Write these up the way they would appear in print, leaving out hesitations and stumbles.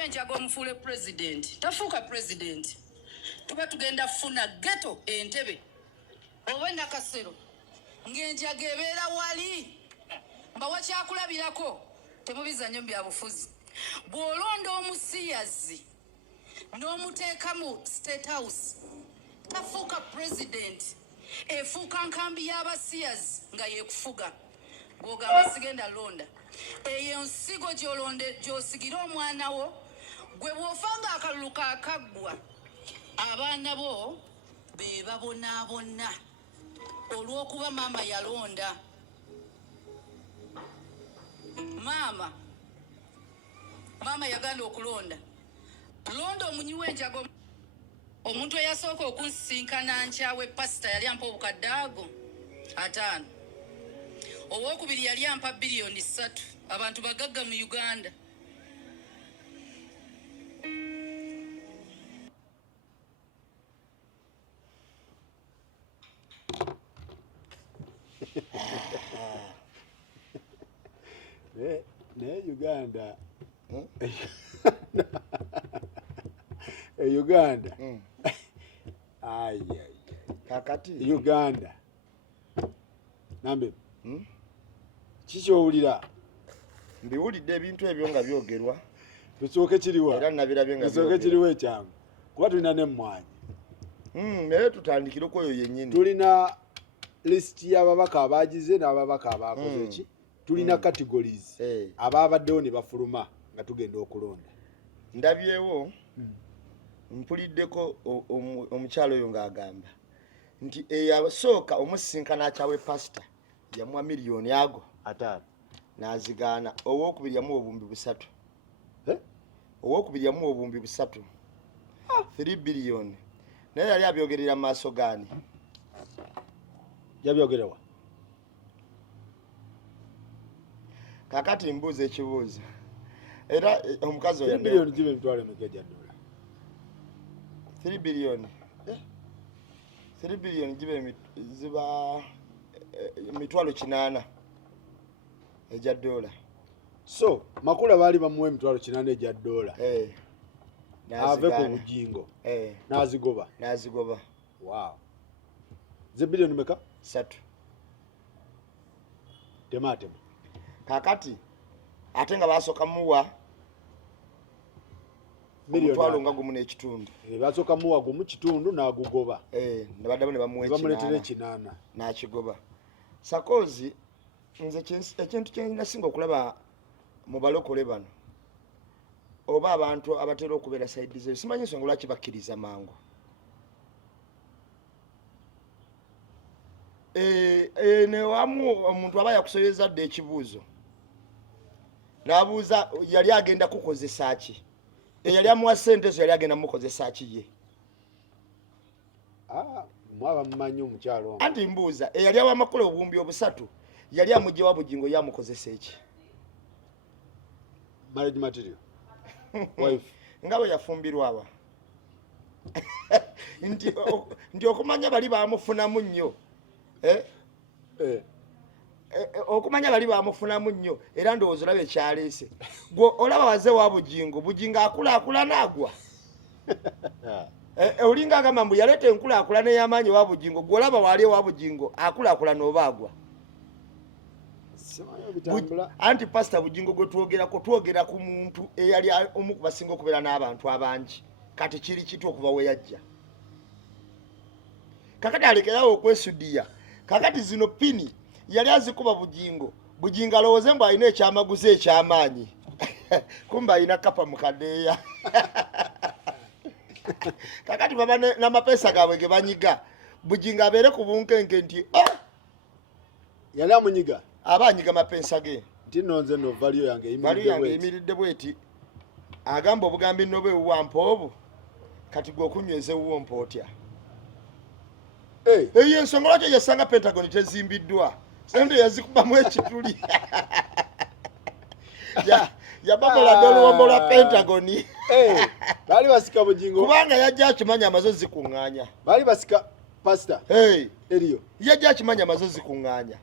wenjaga omufule president tafuuka president tuba tugenda funa ghetto entebe oba nakasero ng'enjaga ebeera wali mbawa kyakulabirako temubizanyo byabufuzi bw'olonda omusiyazi n'omuteeka mu state house tafuuka president efuuka nkambi y'abasiyazi nga yekufuga bw'ogamba sigenda londa eyo nsigo gy'osigira omwana wo gwe bw'ofanga akalulu kaakaggwa abaana bo be babonaabona olw'okuba maama yalonda maama yaganda okulonda londa omunyi w'enjago omuntu eyasooka okunsinkana nkyawe pasita yali ampa obukadde ago 5 owokubiri yali ampa biliyoni 3 abantu bagagga mu Uganda ne Uganda Uganda ay kakati Uganda nambe kikyowulira mbiwulidde ebintu ebyo nga byogerwa tusooke kiriwa era nabirabye nga tusooke kiriwa ekyangu kuba tulina n'emmwanyi naye tutandikire ku oyo yennyini tulina list y'ababaka abagize n'ababaka abakoze ki tulina categories ababaddewo ne bafuluma nga tugenda okulonda ndabyewo mpuliddeko omukyalo oyo ng'agamba nti eyasooka omusinkana akyawe pasita yamuwa miliyoni ago 5 n'azigaana owokubiri yamuwa obumbi 3 owokubiri yamuwa obumbi 3 3 biliyoni naye yali abyogerera mu maaso gaani yabyogerewa kakati mbuuza ekibuuzo era omukazi oyo biliyoni gibe emitwalo emeka gya dola 3 biliyoni 3 biliyoni gibe ziba emitwalo 8 ejja dola so Makula baali bamuwa emitwalo 8 ejja dola ave ku bujingo n'azigoba wow ze biliyoni meka 3 tematema kakati ate nga basooka muwa omutwalo nga gumu n'ekitundu basooka muwa gumu kitundu n'agugoba ne baddamu ne bamuleetera 8 n'akigoba sakozi nze ekintu kye nasinga okulaba mu balokole bano oba abantu abatera okubeera sayidi ze simanyi ensonga lwaki bakkiriza mangu ne wamu omuntu aba yakusobeza dde ekibuuzo n'abuuza yali agenda kukozesa ki eyali amuwa ssente ezo yali agenda mukozesa ki ye mwaba mumanyi omukyalo anti mbuuza eyali awa Makula obumbi 3 yali amugyewa bujingo yamukozesa eki marriage material wife nga bwe yafumbirwa aba nti okumanya bali bamufunamu nnyo okumanya bali bamufunamu nnyo era ndowooza olaba ekyaleese gwe olaba waze wa bujingo akulaakulana agwa olinga agamba mbu yaleeta enkulaakulana ey'amaanyi wa bujingo gwe olaba waali ewa bujingo akulaakulana oba agwa anti pasita bujingo gwe twogera ku muntu eyali omu ku basinga okubeera n'abantu abangi kati kiri kitu okuva we yajja kakati alekerawo okwesudiya kakati zino pini yali azikuba bujingo alowooze mbu alina ekyamaguzi ekyamaanyi kumba alina kapa mu kadeeya kakati baba n'amapeesa gaabwe ge banyiga bujingo abeere ku bunkenke nti yali amunyiga aba anyiga mapensa ge nti nonze no value yange eyimiridde bweti agamba obugambi nno bwe wuwampa obwo kati gwe okunyweza ewuwompa otya eyo ensonga lwaki yasanga Pentagon tezimbiddwa sente yazikubamu ekituli yabakola ddoluwombo lwa Pentagon baali basika bujingo kubanga yajja akimanya amazo zikuŋŋaanya baali basika pasita eriyo yajja akimanya amazo zikuŋŋaanya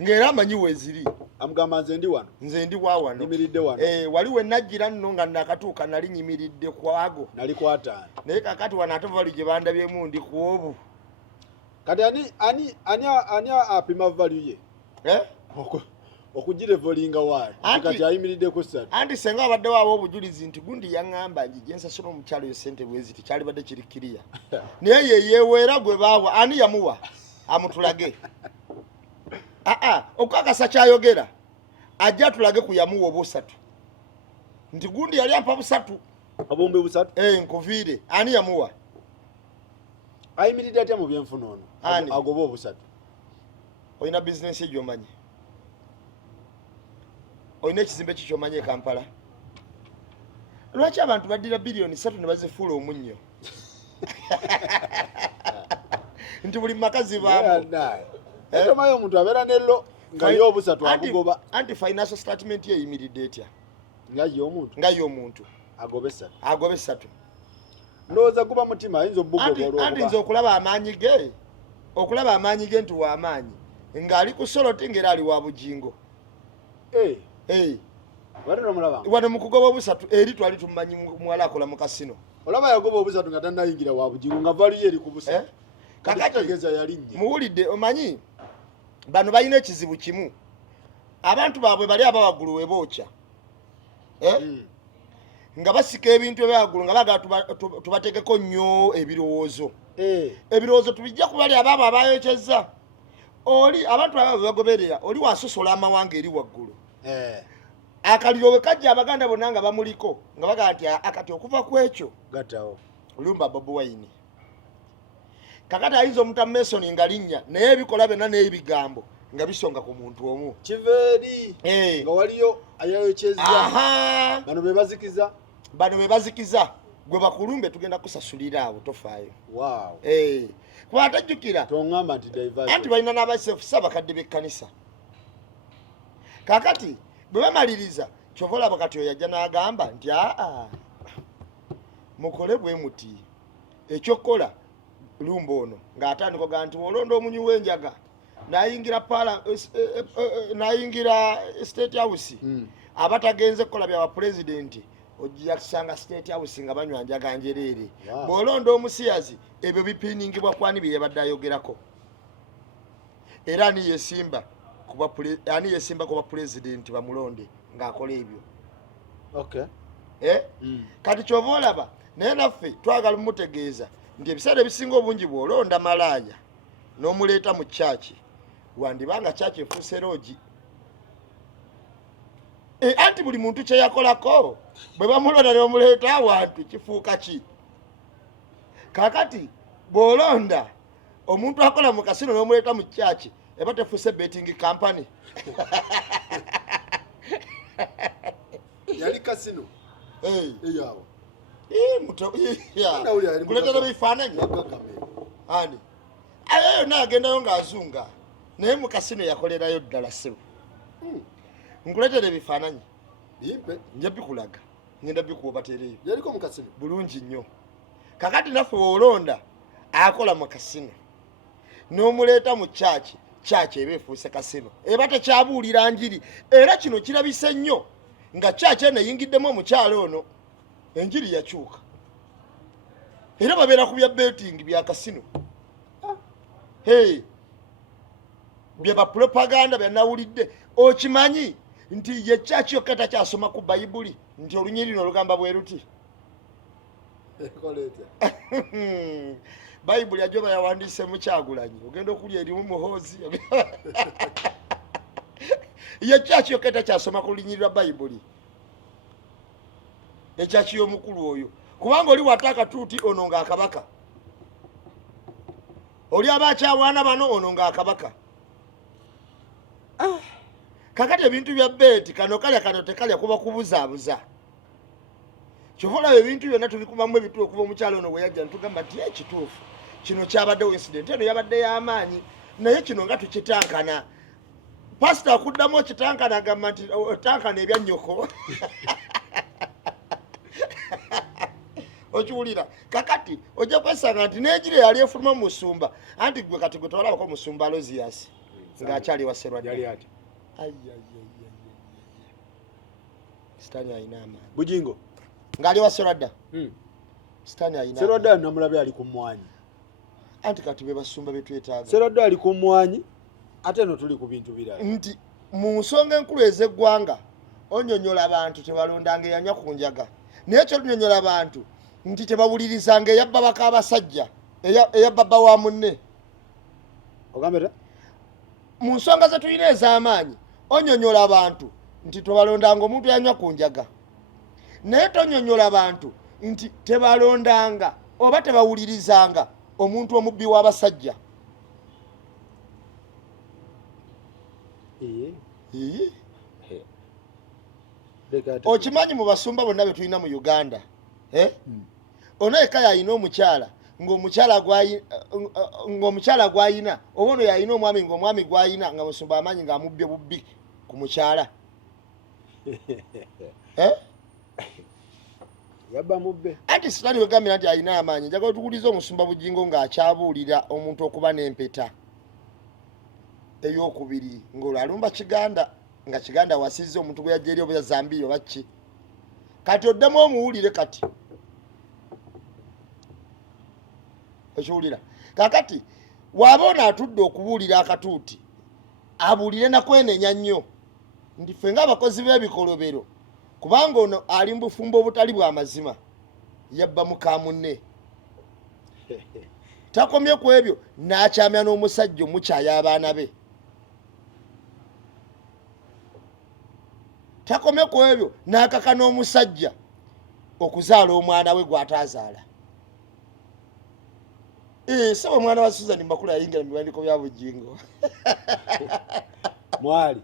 ngera amanyi weziri amugamba nze ndi wano nze ndi wa wano nimiridde wano waliwo najjira nno nga nakatuuka nali nyimiridde kwago nali kwataana naye kakati wano ate vali gye bandabyemu ndi ku obu kati ani apima value ye okugirevolinga waani kati ayimiridde ku ssatu anti senga abadde waabo obujulizi nti gundi yaŋŋamba nji gyensasula omukyalo yo sente bwezi tikyali badde kiri kiriya naye yeyeweera gwe baawa ani yamuwa amutulage okukakasa kyayogera ajja tulage ku yamuwa obusatu nti gundi yali ampa busatu obumbi busatu nkuviire ani yamuwa ayimiridde atya mu byenfuna ono agoba obusatu olina bizinesi egyomanyi olina ekizimbe kikyomanyi e Kampala lwaki abantu baddira biliyoni 3 ne bazifuula omunnyo nti buli makazi baamu etomayo omuntu abeera nello nga yo obusatu abugoba anti financial statement yeyimiridde etya nga yo omuntu agobe 3 ndowooza guba mutima ayinza obugoba anti nze okulaba amaanyi ge nti w'amaanyi ng'ali ku soloti ng'era ali wa bugingo wano mu kugoba obusatu eri twali tumanyi muwala akola mu kasino olaba yagoba obusatu nga tannayingira wa bugingo nga valiyo eri ku busatu kakati muwulidde omanyi bano balina ekizibu kimu abantu baabwe bali abawaggulu we bookya nga basika ebintu ebyawagulu nga bagala tubategeko nnyo ebirowoozo ebirowoozo tubijja kubali abaabo abayokyeza oli abantu abaabo bebagoberera oli wasosola amawanga eri waggulu akaliro bwe kajja abaganda bonna nga bamuliko nga bagaa nti akati okuva ku ekyo gatawo olumba Bobi Wine kakati ayinza omutamu Mason nga linnya naye ebikola byonna n'ebigambo nga bisonga ku muntu omu kiveeri nga waliyo ayokyeza bano bebazikiza gwe bakulumbe tugenda kusasulira abo tofaayo kuba atajjukira toŋŋamba nti anti balina n'abasefusa bakadde b'ekkanisa kakati bwe bamaliriza kyova olaba kati oyo yajja n'agamba nti mukole bwe muti ekyokukola lumba ono ng'atandika ogaa nti olonda omunyi w'enjaga n'ayingira state house abatagenze kukola bya bapulezidenti ojja kusanga state house nga banywa njaga njereere bw'olonda omusiyazi ebyo bipiningibwa kwani bye yabadde ayogerako era ani yesimba ku bapulezidenti bamulonde ng'akola ebyo kati kyova olaba naye naffe twagala mumutegeeza nti ebiseera ebisinga obungi bw'olonda malaaya n'omuleeta mu kyaki wandibanga kyaki efuuse loogi anti buli muntu kye yakolako bwe bamulonda ne bamuleeta awantu kifuuka ki kakati bw'olonda omuntu akola mu kasino n'omuleeta mu kyaki eba tefuuse betting company yali kasino eyawo kuleetera bifaananyi ani ayo yonna agendayo ng'azunga naye mu kasino yakolerayo ddala ssebo nkuleetera ebifaananyi nja bikulaga ngenda bikuwa batereyo yaliko mu kasino bulungi nnyo kakati naffe woolonda akola mu kasino n'omuleeta mu kyaki eba efuuse kasino eba tekyabuulira njiri era kino kirabise nnyo nga kyaki eno eyingiddemu omukyalo ono enjiri yakyuka era babeera ku bya betting bya kasino bye bapropaganda byanawulidde okimanyi nti ye kyaki yokka takyasoma ku bayibuli nti olunyiri lino olugamba bwe ruti bayibuli ajoba yawandiise mukyagulanyi ogenda okulya erimu muhoozi ye kyaki yokka takyasoma ku lunyiri lwa bayibuli ekyaki y'omukulu oyo kubanga oli wata akatuuti ono ng'akabaka oli aba akyawaana bano ono ng'akabaka kakati ebintu bya beeti kano kalya kano tekalya kuba kubuzaabuza kyova olaba ebintu byonna tubikubamu ebituufu okuva omukyalo ono bwe yajja nitugamba nti ekituufu kino kyabaddewo incident eno yabadde y'amaanyi naye kino nga tukitankana pasita akuddamu okitankana agamba nti otankana ebya nnyoko okiwulira kakati ojja kwesanga nti n'egire yali efuluma mu musumba anti gwe kati gwe tolabako musumba Alozias ng'akyali wa Sserwadda. Yali ati. Sitani ayina amaanyi. Bujingo. Ng'ali wa Sserwadda. Sitani ayina. Sserwadda namulabe ali ku mmwanyi. Anti kati be basumba betwetaaga. Sserwadda ali ku mmwanyi ate no tuli ku bintu birala. Nti mu nsonga enkulu ez'eggwanga onyonyola abantu tebalondanga eyanywa ku njaga. Naye ekyo lunyonyola abantu nti tebawulirizanga eyabba baka abasajja eyabba bba wa munne. Ogambera? Mu nsonga ze tulina ez'amaanyi onyonyola abantu nti tebalondanga omuntu eyanywa ku njaga. Naye tonyonyola abantu nti tebalondanga oba tebawulirizanga omuntu omubbi w'abasajja. Okimanyi mu basumba bonna be tulina mu Uganda ono eka yayina omukyala ng'omukyala gwayina oba ono yayina omwami ng'omwami gwayina nga musumba amaanyi ng'amubbye bubbi ku mukyala. Yabba mubbe. Anti Sitani wegambira nti ayina amaanyi njagala tukuliza omusumba Bujingo ng'akyabuulira omuntu okuba n'empeta ey'okubiri ng'olwalumba Kiganda nga Kiganda wasizza omuntu gwe yajja eri oba Zambia oba ki. Kati oddemu omuwulire kati. Okiwulira? Kakati waba ono atudde okubuulira akatuuti abuulire nakwenenya nnyo nti ffe ng'abakozi b'ebikolobero kubanga ono ali mu bufumbo obutali bwa mazima yabba muka munne. Takomye ku ebyo n'akyamya n'omusajja omukyaya abaana be. Takomye ku ebyo n'akaka n'omusajja okuzaala omwana we gw'ataazaala. Sebo omwana wa Suzan Makula yayingira mu biwandiiko bya Bujingo. Mwali.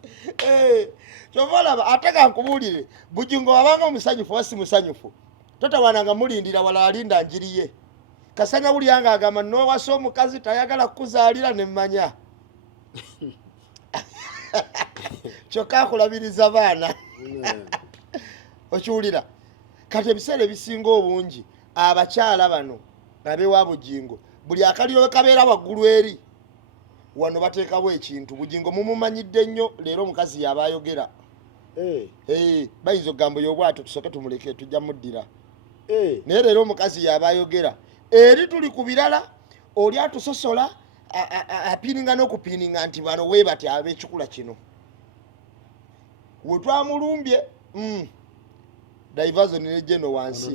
Kyova olaba ate ka nkubuulire Bujingo wabanga omusanyufu oba si musanyufu totawaananga mulindira wala alinda njiriye. Kasanya wulyanga agamba n'owasa omukazi tayagala kukuzaalira ne mmanya. Kyokka akulabiriza baana. Okiwulira? Kati ebiseera ebisinga obungi abakyala bano abeewa Bujingo buli akaliro kabeera waggulu eri wano bateekawo ekintu. Bujingo mumumanyidde nnyo leero omukazi yaba ayogera. Bayinza okugamba y'obwato tusooke tumuleke tujja muddira. Naye leero omukazi yaba ayogera eri tuli ku birala oli atusosola apiininga n'okupiininga nti bano we bati ab'ekikula kino we twamulumbye diversion nejeno wansi.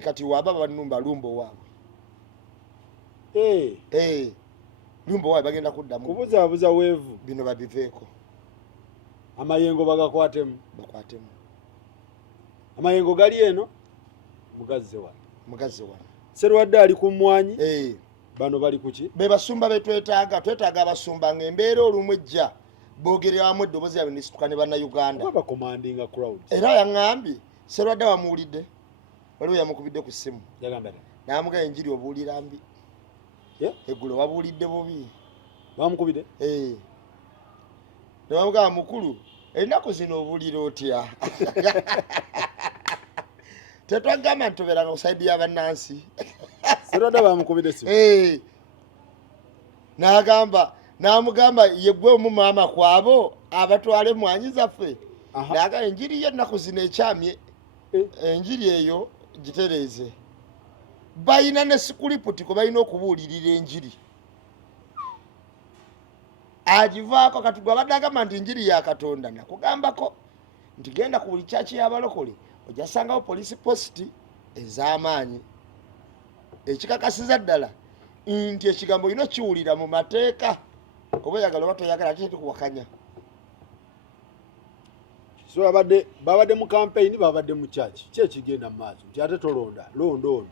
Kati waba banumba lumbo waabwe. Lumbo waabwe bagenda kuddamu kubuzaabuza weevu bino babiveeko. Amayengo bagakwatemu. Amayengo gali eno mugazi wano. Sserwadda ali ku mmwanyi. Bano bali kuki? Be basumba betwetaaga abasumba ng'embeera olumu ejja boogere wamu eddoboozi yabwe nisituka ne bannayuganda. Baba commanding crowd. Era yaŋŋambye Sserwadda bamuwulidde waliwo yamukubidde ku ssimu n'amugamba enjiri obuulira mbi. Eggulo wabuulidde bubi. Bamukubidde? Ne bamugamba mukulu ennaku zino obuulira otya? Tetwagamba nti tobeeranga ku sayidi y'abannansi. Sserwadda bamukubidde essimu. N'amugamba yeggwe omumaama kwabo abatwale mwanyi zaffe. N'agamba enjiri y'ennaku zino ekyamye. Enjiri eyo gitereeze. Bayina ne sikuliputi kwe balina okubuulirira enjiri. Agivaako kati gwe abadde agamba nti enjiri ya Katonda nakugambako nti genda ku buli kyaki y'abalokole ojja sangawo poliisi positi ez'amaanyi ekikakasiza ddala nti ekigambo olina kiwulira mu mateeka oba oyagala oba toyagala ate tukuwakanya. So babadde mu campaign babadde mu church ki ekigenda mu maaso nti ate tolonda londo ono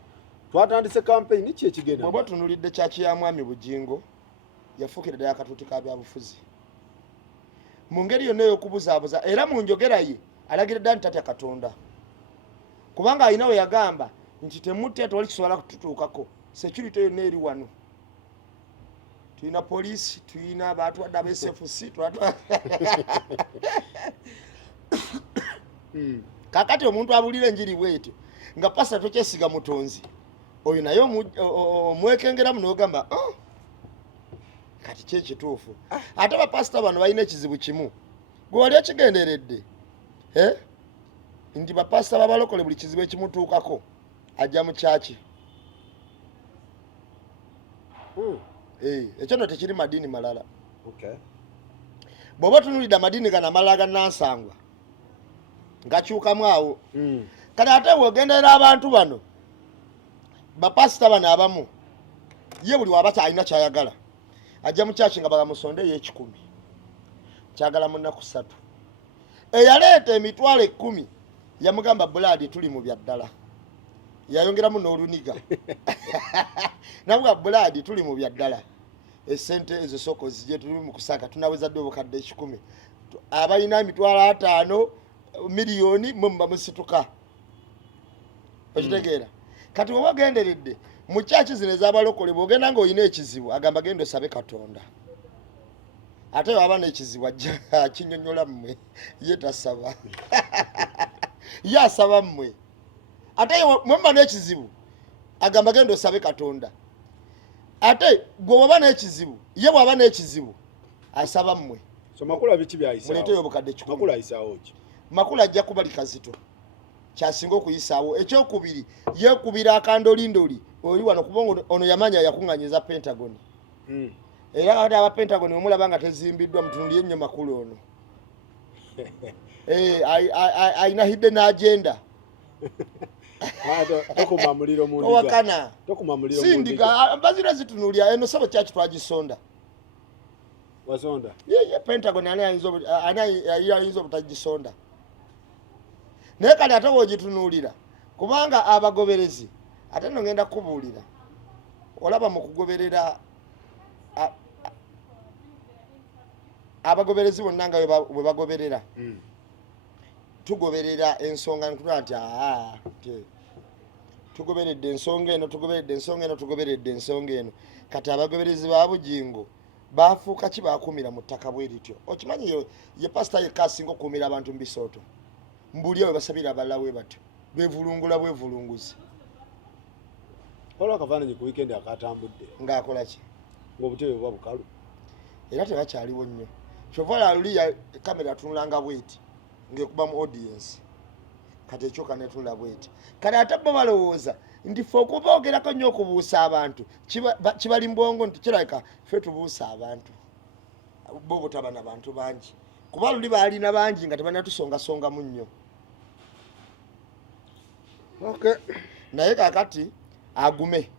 twatandise campaign ki ekigenda bw'oba tunulidde kyaki ya mwami Bujingo yafuukira ddala akatuuti ka byabufuzi mu ngeri yonna ey'okubuzaabuza era mu njogera ye alagira ddala nti tatya Katonda kubanga alina we yagamba nti temutya tewali kisobola kututuukako security yonna eri wano. Tulina poliisi tulina baatwadde aba SFC kakati omuntu abulira enjiri bwetyo nga pasa tokyesiga mutonzi oyo naye omwekengeramu n'ogamba kati kye kituufu ate bapasita bano balina ekizibu kimu gwe wali ekigenderedde nti bapasita babalokole buli kizibu ekimutuukako ajja mu kyaki ekyo no tekiri madiini malala bw'oba otunuulidde amadiini gano amalala gannansangwa ngakyukamu awo kati ate weogenderera abantu bano bapasita bano abamu ye buli waba alina kyayagala ajja mu kyaki nga bagamusonde ye1,000 kyagala mu nnaku 3 eyaleeta emitwalo 10 yamugamba buladi tuli mu byaddala yayongeramu n'oluniga nabuga buladi tuli mu byaddala esente ezo soko zijje tuli mu kusaka tunaweza dde obukadde 10 abalina emitwalo 5 miliyoni mumba musituka okitegeera kati oba ogenderedde mu kyaki zino ez'abalokole bw'ogenda ng'olina ekizibu agamba genda osabe Katonda ate waba n'ekizibu ajja kinyonyola mmwe ye tasaba ye asaba mmwe ate mwemba n'ekizibu agamba genda osabe Katonda ate gwe waba n'ekizibu ye bw'aba n'ekizibu asaba mmwe Makula biki byayisaawo muleeteyo obukadde 10 Makula ayisaawo ki Makula ajja kubali kazito kyasinga okuyisaawo ekyokubiri yeekubira akandolindoli oli wano kubanga ono yamanya yakuŋŋanyiza Pentagon era ate aba Pentagon omulaba nga tezimbiddwa mutunulye nnyo Makula ono ayina hidden agenda owakana sindiga bazira zitunulya eno sabo kyaki twagisonda wasonda ye Pentagon ani ayinza obutagisonda naye kale ate woogitunuulira kubanga abagoberezi ate no ngenda kubuulira olaba mu kugoberera abagoberezi bonna nga bwe bagoberera tugoberera ensonga ntuga nti tugoberedde ensonga eno tugoberedde ensonga eno tugoberedde ensonga eno kati abagoberezi ba bugingo bafuuka ki bakumira mu ttaka bwe lityo okimanyi ye pasita yekka asinga okuumira abantu mu bisooto mbuli awe basabira abalala bwe batyo bwevulungula bwevulunguzi olwo akafaananyi ku wiikendi akatambudde ng'akola ki ng'obutebe buba bukalu era tebakyaliwo nnyo kyovala luliya kamera atunulanga bweti ng'ekuba mu audience kati ekyoka netunula bweti kale ate bo balowooza nti fe okuba ogerako nnyo okubuusa abantu kibali mbwongo nti kirabika fe tubuusa abantu bo butaba na bantu bangi kuba luli baalina bangi nga tebanatusongasongamu nnyo naye kakati agume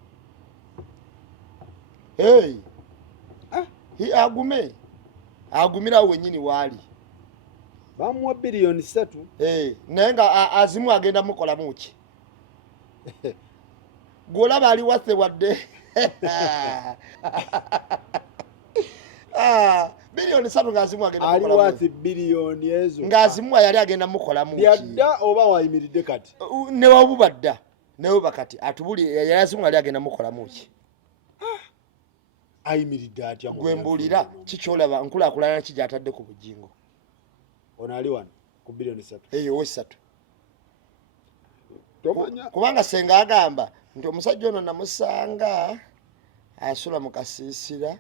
agumirawo wennyini waali bamuwa biliyoni 3 naye nga azimu agenda mukolamu ki gwolaba ali wase wadde biliyoni 3 ng'azimu agenda mukolamu ali wase biliyoni ezo ng'azimu yali agenda mukolamu ki yadda oba wayimiridde kati ne wabubadda newe bakati atubuli yali azimu ali agenda mukolamu ki ayimiridde atya gwe mbuulira kikyolaba nkulaakulana ki gy'atadde ku bugingo ono ali wano ku biliyoni 3 eyo we 3 tomanya kubanga senga agamba nti omusajja ono namusanga asula mu kasiisira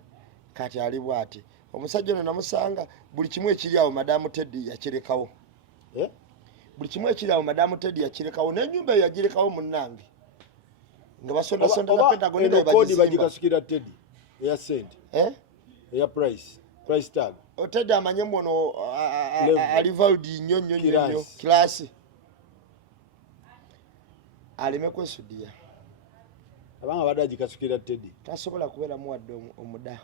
kati ali bw'ati omusajja ono namusanga buli kimu ekiri awo madamu Teddy yakirekawo buli kimu ekiri awo madamu Teddy yakirekawo n'ennyumba eyo yagirekawo munnange nga basondasonda za Pentagon ne bagikasukira Teddy eya sente eya price tag Teddy amanye mwono alivaldi nnyo kilasi aleme kwesudia abanga badde agikasukira Teddy tasobola kubeera muwadde omuda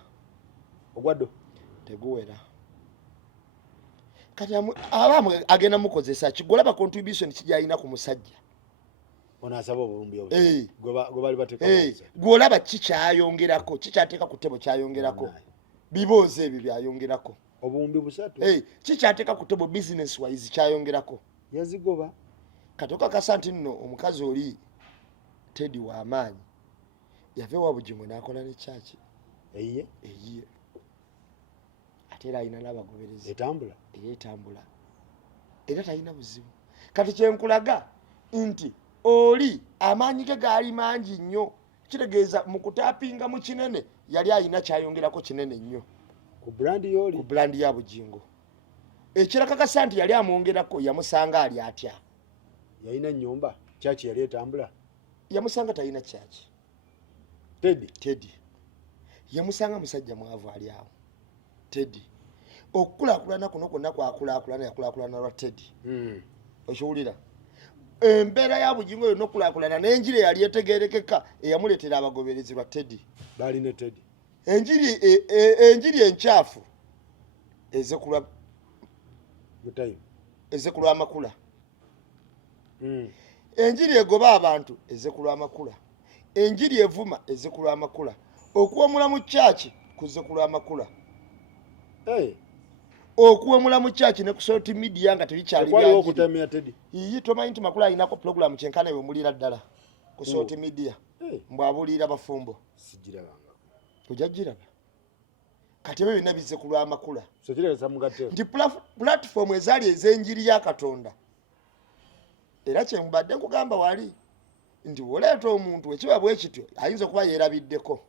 ogwaddo teguwera kati abamu agenda mukozesa kigolaba contribution kijayina ku musajja ono asaba obulumbi gwe bali bateeka gwolaba kikyayongerako kikyateeka ku ttebo kyayongerako biboozi ebyo byayongerako obuwumbi 3 kikyateeka ku ttebo business wise kyayongerako yazigoba kati okakasa nti nno omukazi oli Teddy w'amaanyi yave wa bugingo n'akola ne kyaki eyiye ate era alina n'abagoberezi etambula era talina buzibu kati kyenkulaga nti oli amaanyi ge gaali mangi nnyo kitegeeza mu kutaapinga mu kinene yali ayina kyayongerako kinene nnyo ku brand ya Bujingo. Ekirakakasa nti yali amwongerako yamusanga ali atya. Yalina nnyumba kyaki yali etambula. Yamusanga talina kyaki. Teddy. Yamusanga musajja mwavu ali awo. Teddy. Okulakulana kuno konna yakulakulana lwa Teddy. Okiwulira? Embeera ya Bujingo yonna okulakulana n'enjiri yali etegeerekeka eyamuleetera abagoberezi lwa Teddy. Bali ne Teddy. Enjiri enkyafu ezekulwa Makula. Enjiri egoba abantu ezekulwa Makula. Enjiri evuma ezekulwa Makula. Okuwemula mu kyaki kuzekulwa Makula. Okuwemula mu kyaki ne ku social media nga tebikyali byali okutamya Teddy. Iyi tomanyi nti Makula ayinako program kyenkana ebimulira ddala ku social media. Mbwabulira bafumbo. Sijirabanga. Kujagiraba. Kati bwe binabize kulwa Makula. Sokireza mugateo. Ndi platform ezali ezenjiri ya Katonda. Era kye mbadde nkugamba wali ndi woleeta omuntu ekiba bwe kityo ayinza okuba yeerabiddeko.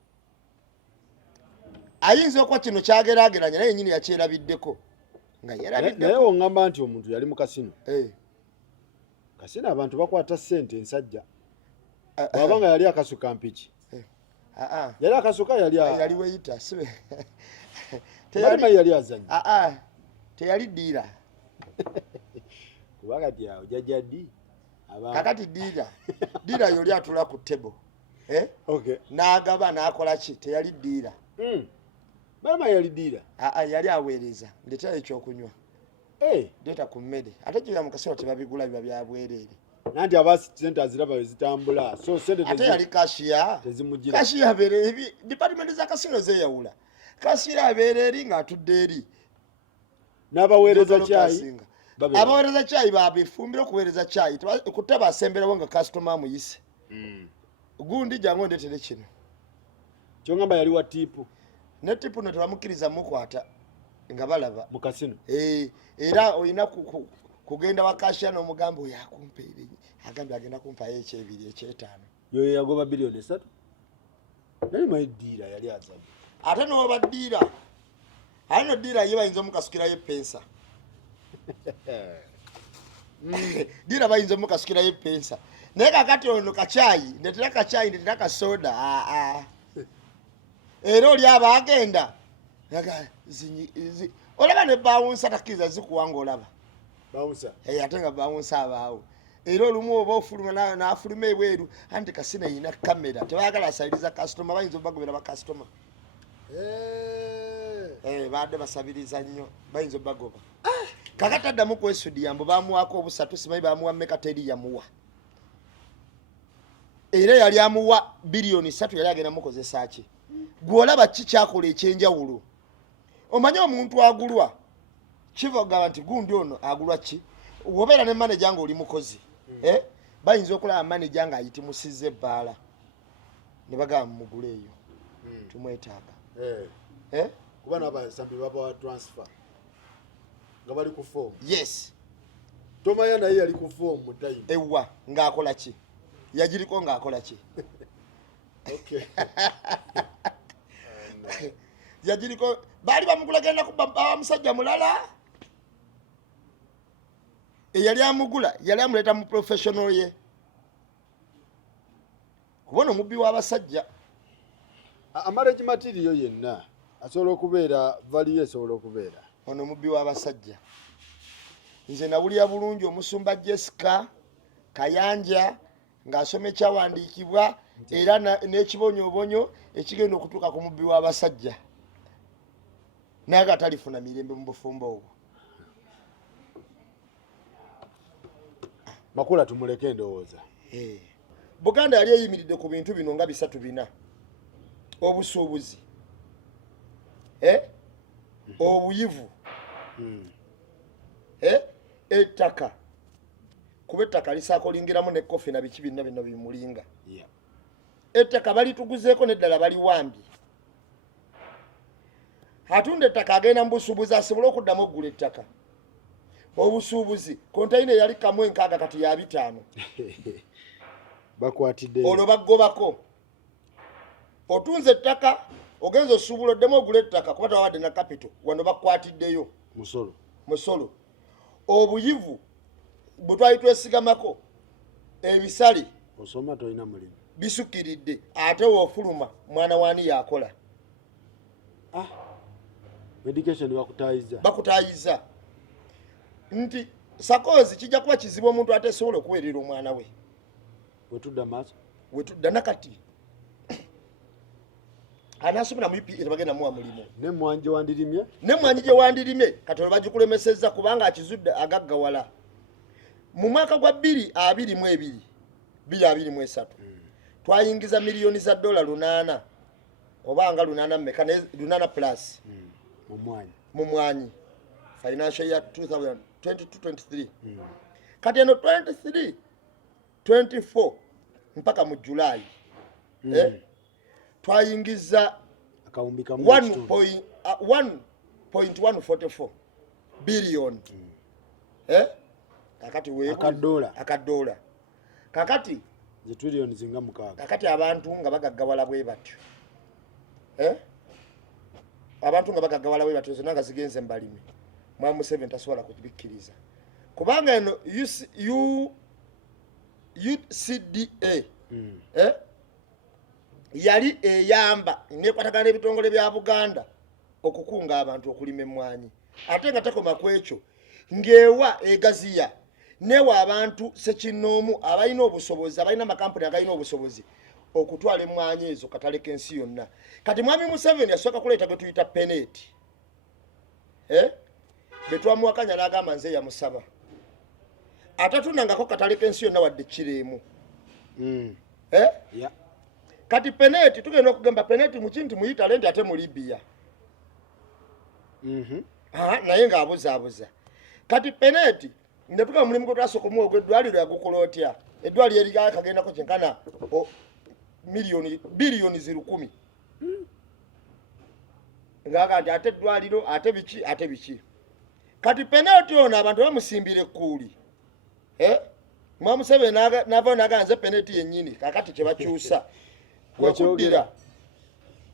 Ayinza okuba kino kyageraageranya naye nyini yakyerabiddeko. Nga yeerabiddeko. Naye ongamba nti omuntu yali mu kasino. Kasino abantu bakwata ssente ensajja. Wabanga yali akasuka mpiki. Yali akasuka yali weyita sibe. Yali azanya. Teyali dira. Kubagati yawo jajjadi. Kakati dira yoli atula ku table. N'agaba n'akola ki teyali dira. Mama yali dira. Yali aweereza. Ndetera ekyokunywa. Deta ku mmere. Ate kira mu kasero tebabigula biba bya bwereere. Nanti abasi sente aziraba zitambula. So sente ate yali cashier. Tezimugira. Cashier abere department za kasino zeyawula. Cashier abere eri nga atudde eri. N'abaweereza chai. Abaweereza chai babifumbira okuweereza chai. Kutaba asembera wanga customer muyise. Gundi jango ndetere kino. Kyongamba yali wa tipu. Ne tipu no tebamukiriza mukwata nga balaba. Mu kasino. Era oyina kugenda wakasha n'omugambo yakumpeere agambye agenda kumpa ekyebiri ekyetaano yo yagoba bilioni 3 nali maidira yali azanye ate no badira ano dira yiba inzo mukasukira ye pensa dira bayinzo mukasukira ye pensa neka kati ono kachai ndetera kachai ndetera kasoda ero lyaba agenda yaga olaba ne bawunsa takiza zikuwanga olaba bawunsa atenga bawunsa abaawo ero lumu oba ofuluma n'afuluma ebweru anti kasina yina kamera tebagala asabiriza customer bayinza bagobera ba customer baadde basabiriza nnyo bayinza bagoba kakati addamu kwesudi yambo bamuwako obusatu simanyi bamuwa mmeka teri yamuwa era yali amuwa bilioni 3 yali agenda mukozesa ki gwolaba ki kyakola ekyenjawulo omanyi omuntu agulwa kivuga nti gundi ono agulwa ki wobeera ne manager nga oli mukozi bayinza okulaba manager nga ayitimusizza ebbaala ne bagamba mugule eyo tumwetaaga kuba n'abasambi baba transfer nga bali ku form yes tomaya naye yali ku form mu time ewa ng'akola ki yagiriko ng'akola ki yagiriko baali bamugula genda kuba musajja mulala yali amugula yali amuleta mu professional ye kubona mubbi w'abasajja amarage material yenna asobola okubeera value esobola okubeera ono mubbi w'abasajja nze nawulira bulungi omusumba Jessica Kayanja ng'asoma ekyawandiikibwa era n'ekibonyobonyo ekigenda okutuuka ku mubbi w'abasajja naye nga talifuna mirembe mu bufumbo obwo Makula tumuleke ndowooza Buganda yali eyimiridde ku bintu bino nga 3-4 obusuubuzi obuyivu ettaka kuba ettaka lisaako lingiramu ne kofi na biki binna bino bimulinga ettaka balituguzeeko neddala baliwambye atunda ettaka agenda mu busuubuzi asobole okuddamu okugula ettaka obusuubuzi kontayina yali kamu 6 kati ya 5 bakwatidde olwo bagobako otunze ettaka ogenzo osubulo demo gulettaka kuba tawadde na capital wano bakwatiddeyo musolo obuyivu butwali twesigamako ebisale osoma toyina mulimu bisukiridde ate woofuluma mwana wani yakola medication bakutayiza nti sakozi kijja kuba kizibu omuntu ate sobola okuweerera omwana we wetudda maaso wetudda nakati anasomera mu UPA bagenda muwa mulimu nemwanyi gye wandirimye katono bagikulemesezza kubanga akizudde agaggawala mu mwaka gwa 2023 twayingiza miliyoni za dola 8 obanga 8 mmeka 8 plus mu mwanyi financial year 2022-23 kati eno 23-24 mpaka mu July twayingiza 1.144 billion kakati akadola kakati zitrillion zinga mukaga kakati abantu nga bagaggawala bwe batyo abantu nga bagaggawala bwe batyo zonna nga zigenze mbalimi mwamu 7 tasobola kubikkiriza kubanga eno UCDA yali eyamba nekwatagana n'ebitongole bya Buganda okukunga abantu okulima emmwanyi ate nga takoma kwekyo ngewa egaziya newa abantu sekinoomu abalina obusobozi abalina amakampuni agalina obusobozi okutwala emmwanyi ezo katale k'ensi yonna kati mwami Museveni yasooka kuleeta gwe tuyita peneti betwamuwakanya n'agamba nze yamusaba atatunangako katale k'ensi yonna wadde kireemu kati peneti tugenda okugamba peneti mukinti muyitale nti ate mu Libya naye ng'abuzaabuza kati peneti netuga mulimu gwe twasooka omuwa ogw'eddwaliro yagukola otya eddwaliro erikagendako kyenkana biliyoni 10 ngaaga nti ate eddwaliro ate biki kati peneti ono abantu bamusimbire ekkuuli mwa Museveni n'avaayo n'agamba nze peneti yennyini kakati kye bakyusa wakuddira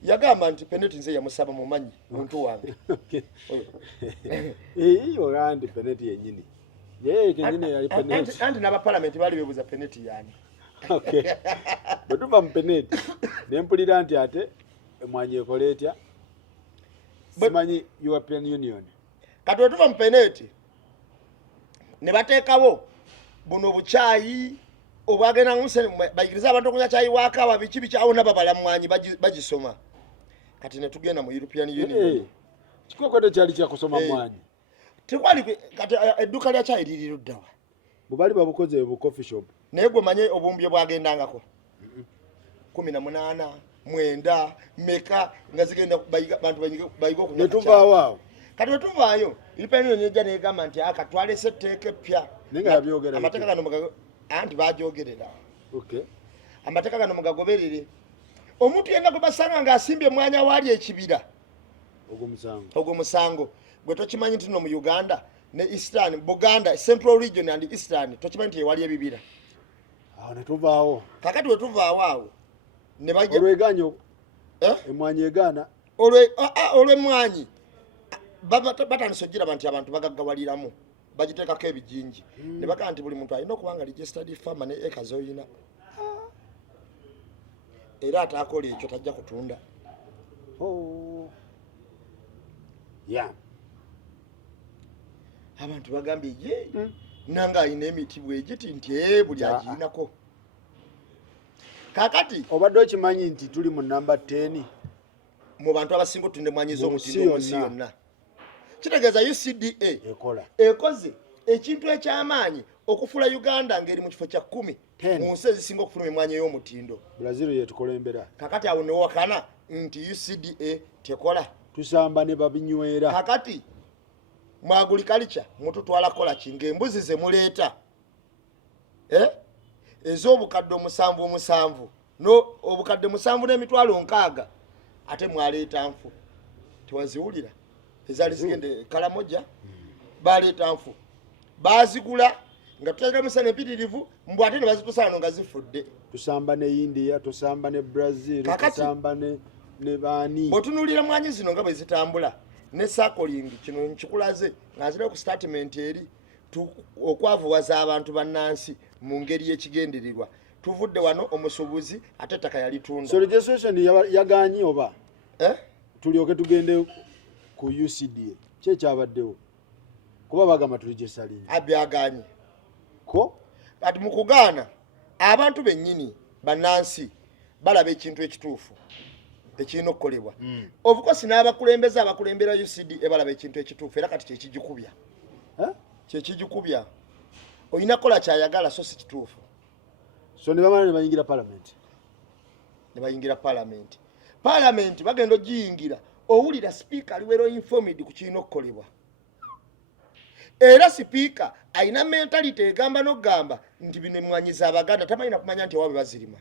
yagamba nti peneti nze yamusaba mumanyi muntu wange ogandi peneti yennyini anti n'abapalamenti baali beebuuza peneti yani bwe tuva mu peneti nempulira nti ate emwanyi ekola etya simanyi European Union kati bwe tuva mu peneti ne bateekawo buno bukyayi obwagenda bayigiriza abantu okunywa kyayi waakawa biki awo nababala mwanyi bagisoma kati ne tugenda mu European Union kikoko kyali kyakusoma mwanyi tekwali kati edduuka lya kyayi liri luddawa bubali babukoze bu coffee shop naye gwe manye obumbi bwagendangako 18 9 meka nga zigenda bantu bayiga okunywa netuvaawo kati wetuvaayo European Union ejja negamba nti akatwalese etteeka eppya amateeka gano anti bajogerera amateeka gano mugagoberere omuntu yenna gwe basanga ng'asimbye mwanya waali ekibira ogwo musango gwe tokimanyi nti no mu Uganda ne Eastern Buganda Central Region and Eastern tokimanyi nti ewali ebibira awo netuvaawo kakati wetuvaawo awo ne bajja olweganyo emwanyi egaana olw'emwanyi batandise ogira nti abantu bagaggawaliramu bagiteekako ebijinji ne bagamba nti buli muntu alina okuba nga registered farmer ne eka zoyina era ataakola ekyo tajja kutunda abantu bagambye ye nanga alina emiti bwegiti nti buli agirinako kakati obadde okimanyi nti tuli mu namba 10 mu bantu abasinga otunda emmwanyi z'omutindo mu nsi yonna kitegeeza UCDA ekoze ekintu eky'amaanyi okufuula Uganda ng'eri mu kifo kya 10 mu nsi ezisinga okufuluma emmwanyi ey'omutindo. Brazil yetukulembera kakati awo newakana nti UCDA tekola tusamba ne babinywera kakati mu agriculture mututwala kola kinga embuzi ze muleeta ez'obukadde 7 no obukadde 7 n'emitwalo 6 ate mwaleeta nfu tewaziwulira ezali zigende Kalamoja baleeta nfu bazigula nga tutagala musana empitirivu mbw ate ne bazitusano nga zifudde tusamba ne India tusamba ne Brazil tusamba ne ne baani botunulira mwanyi zino nga bwe zitambula ne circling kino nkikulaze ngazira ku statement eri okwavuwaza abantu bannansi mu ngeri y'ekigendererwa tuvudde wano omusubuzi ate ettaka yalitunda so registration yaganyi oba tulyoke tugende ku UCDA kyekyabaddewo kuba bagamba tuligisalinga abyaganye ko kati mu kugaana abantu bennyini bannansi balaba ekintu ekituufu ekirina okukolebwa obukosi n'abakulembeze abakulembera UCDA balaba ekintu ekituufu era kati kyekigikubya kyekigikubya olina kukola kyayagala so si kituufu so ne bamala ne bayingira parliament bagenda ogiyingira owulira speaker aliwero informed ku kirina okukolebwa era speaker ayina mentality egamba n'okugamba nti bino emwanyiza abaganda tamayina kumanya nti ewabwe bazirima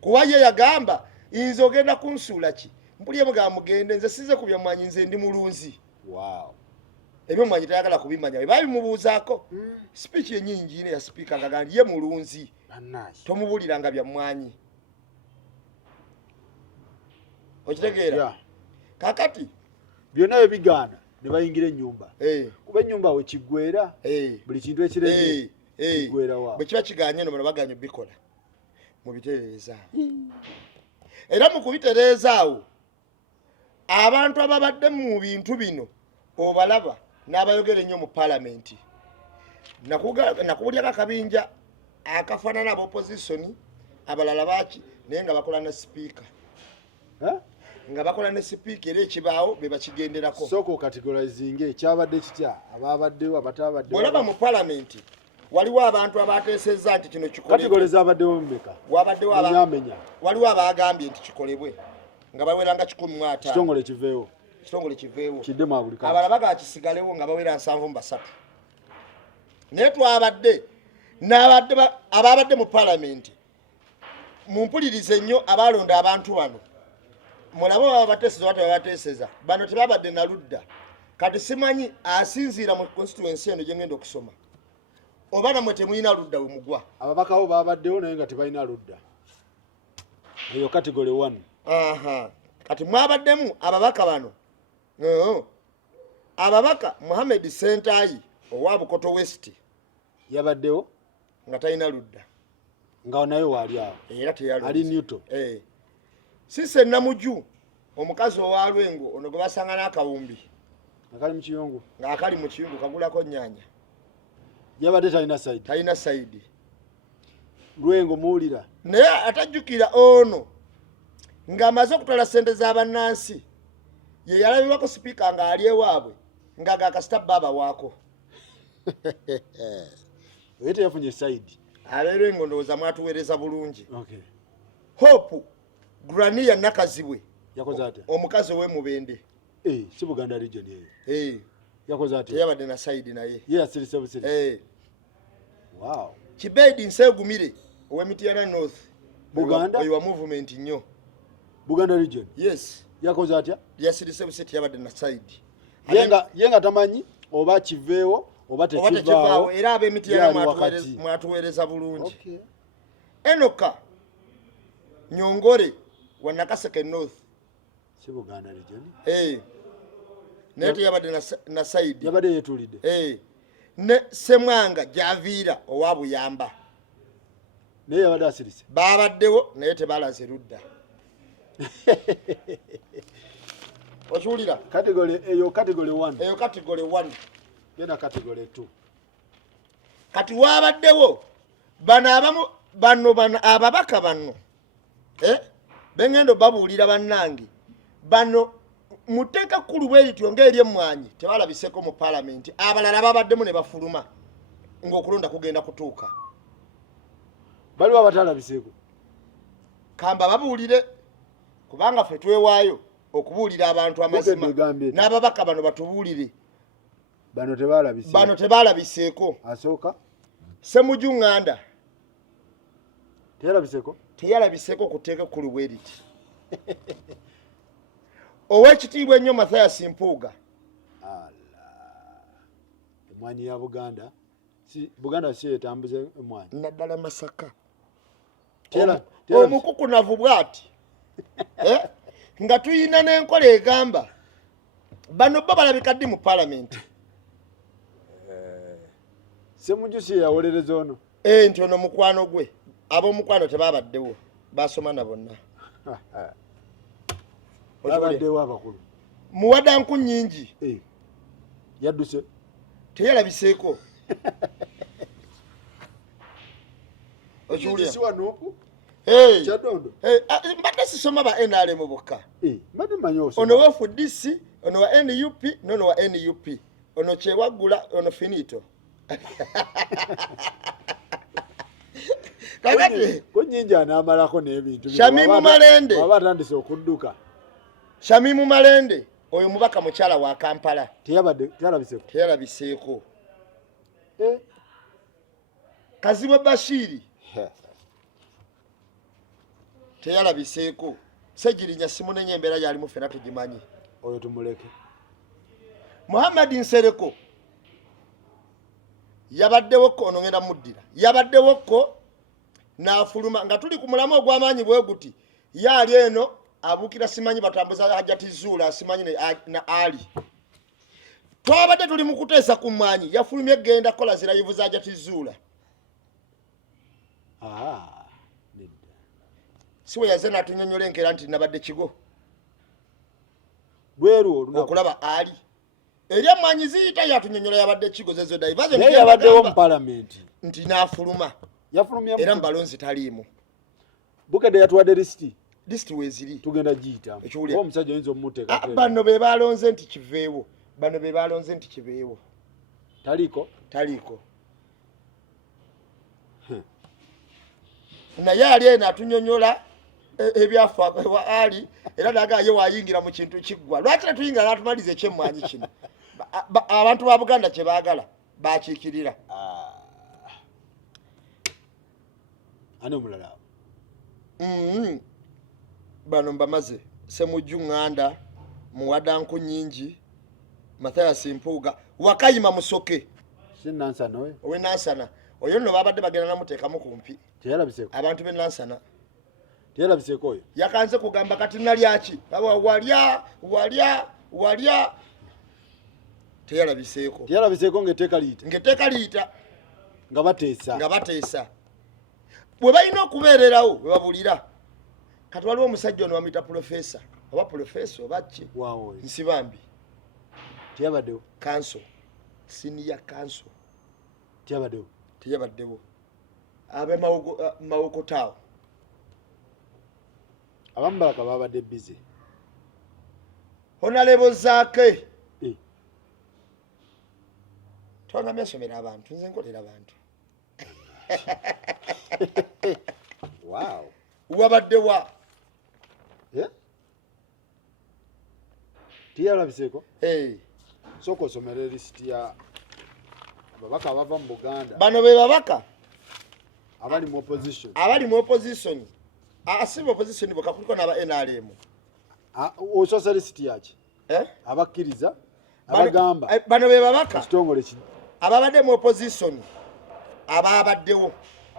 kuba ye yagamba inze ogenda kunsuula ki mpulye mugamba mugende nze size ku byamwanyi nze ndi mulunzi ebyo mwanyi tayagala kubimanya babimubuuzaako speech yenyingi ine ya speaker ngagandi ye mulunzi tomubuliranga byamwanyi okitegeera kakati byonna ebigaana ne bayingira ennyumba kuba ennyumba we kiggwera buli kintu ekiremye kiggwera wa bwe kiba kiganye no baganye bikola mu bitereeza era mu kubitereeza awo abantu ababadde mu bintu bino obalaba n'abayogera ennyo mu parliament nakubulyako akabinja akafaanana ab'opposition abalala baaki naye nga bakola ne speaker nga bakola ne speaker era ekibaawo be bakigenderako soko categorizinga ekyabadde kitya ababaddewo abatabadde olaba mu parliament waliwo abantu abateesezza nti kino kikolebwe kategoriza abaddewo mmeka wabaddewo waliwo abaagambye nti kikolebwe nga baweranga 15 kitongole kiveewo kiddemu abulika abalala bagakisigalewo nga bawera 7 naye twabadde ababadde mu parliament mumpulirize nnyo abalonda abantu bano mulabo baba bateeseza wate babateeseza bano tebabadde na ludda kati simanyi asinziira mu constituency eno gyengenda okusoma oba namwe temulina ludda we mugwa ababakawo babaddewo naye nga tebalina ludda eyo category 1 kati mwabaddemu ababaka bano ababaka Mohamed Sentayi owa Bukoto West yabaddewo nga talina ludda nga nayo wali awo era teyali ali Newton sise namuju omukazi owa Lwengo ono gwe basanga n'akawumbi akali mu kiyungu nga akali mu kiyungu kagulako nnyanja yabadde talina side Lwengo muwulira naye atajjukira ono ng'amaze okutwala ssente z'abannansi ye yalabibwako sipiika nga ali ewaabwe nga gakasita baba waako oye teyafunye side abeerengo ndowooza mwatuweereza bulungi Hope Grania Nakazibwe yakoze ate omukazi ow'emubende si Buganda region eyo yakoze ate teyabadde na side naye ye asirise busiri wow Kibedi Nsegumire ow'Emityana North Buganda oyo wa movement nnyo Buganda region yes yakoze atya yasirise busiri yabadde na side yenga tamanyi oba kiveewo oba tekivaawo era ab'Emityana mwatuweereza bulungi Enoka Nyongore wa Nakaseke North si Buganda region naye teyabadde na side yabadde yeetulidde ne Semwanga Javiira owa Buyamba naye yabadde asirise babaddewo naye tebalaze ludda okiwulira category 1 eyo category 1 yena category 2 kati wabaddewo bano ababaka bano bengendo babuulira bannange bano muteeka kkulu bwe lityo ng'eri emmwanyi tebalabiseko mu parliament abalala babaddemu ne bafuluma ng'okulonda kugenda kutuuka baliwo abatalabiseeko kamba babuulire kubanga ffe twewaayo okubuulira abantu amazima n'ababaka bano batubuulire bano tebalabiseeko asooka Semuju Nganda teyalabiseeko kuteeka kkulu bwe liti ow'ekitiibwa ennyo Mathias Mpuuga emwanyi ya Buganda si etambuze emwanyi naddala Masaka omukukunavu bw'ati nga tuyina n'enkola egamba bano bo balabika ddi mu parliament Semujusi yawolereza ono nti ono mukwano gwe ab'omukwano tebabaddewo basoma na bonna babaddewo abakulu muwadanku nnyingi yadduse teyalabiseeko okiwulira mbadde sisoma ba NRM bokka ono ono wa FDC ono wa NUP nono wa NUP ono kyewaggula ono finito kakati kunyinja n'amalako n'ebintu Shamimu Malende aba atandise okudduka Shamimu Malende oyo mubaka mukyala wa Kampala teyalabiseeko Kazibu Bashiri teyalabiseeko Sejirinya Simunenye embeera yali mu fena tugimanyi oyo tumuleke Muhammad Nsereko yabaddewo ko ono ngenda muddira yabaddewo ko n'afuluma nga tuli ku mulamu ogw'amaanyi bwe guti yali eno abukira simanyi batambuza hajati zula simanyi na ali twabadde tuli mu kuteesa ku mwanyi yafulumye genda kola zirayivu za hajati zula siwe yaze natunyonyola enkera nti nabadde kigo bweru okulaba ali Elia mwanyi ziyita yatunyonyola yabadde kigo zezo daivaze naye yabaddewo mu parliament nti n'afuluma yafulumye era mbalonzi taliimu Bukedde yatwadde listi weziri tugenda giyita omusajja oyinza omumuteeka bano be balonze nti kiveewo taliiko naye ali eno atunyonyola ebyafa wa ali era nagaye wayingira mu kintu kiggwa lwaki netuyingira natumaliza ekyemmwanyi kino abantu ba Buganda kye baagala bakiikirira ane omulala bano mbamaze Semujju Nganda Muwadanku Nnyingi Mathias Mpuuga Wakayima Musoke Sinansana owe Nansana oyo nno babadde bagenda namuteekamu kumpi teyalabiseeko abantu be Nansana teyalabiseeko oyo yakanze kugamba kati nalyaki walya teyalabiseeko ng'etteeka liyita nga bateesa bwe balina okubeererawo bwe babulira kati waliwo omusajja ono bamuyita profesa oba profesa oba ki nsibambi teyabaddewo kanso senior kanso teyabaddewo abe mawokotaawo abamu balaka babadde bize honalebo zaake tonamya somera abantu nze nkolera abantu wabaddewa tiyalabiseeko sooka osomera lisiti ya babaka abava mu Buganda bano be babaka abali mu opposition asiba opposition boka kuliko n'aba NRM ososa lisiti yaki abakkiriza abagamba bano be babaka ekitongole kino ababadde mu opposition ababaddewo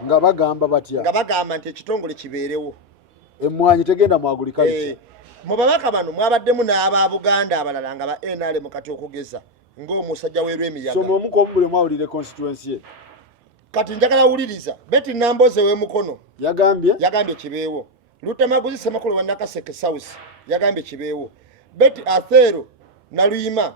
nga bagamba batya nga bagamba nti ekitongole kibeerewo emmwanyi tegenda mu agriculture mu babaka bano mwabaddemu n'aba Buganda abalala nga ba NRM kati okugeza ng'omusajja w'Erwemiyaga soma omuko omubule mwawulire constituency ye kati njagala wuliriza Betty Namboze w'Emukono yagambye kibeewo Lutamaguzi Semakolo wa Nakaseke South yagambye kibeewo Betty Athero Naluyima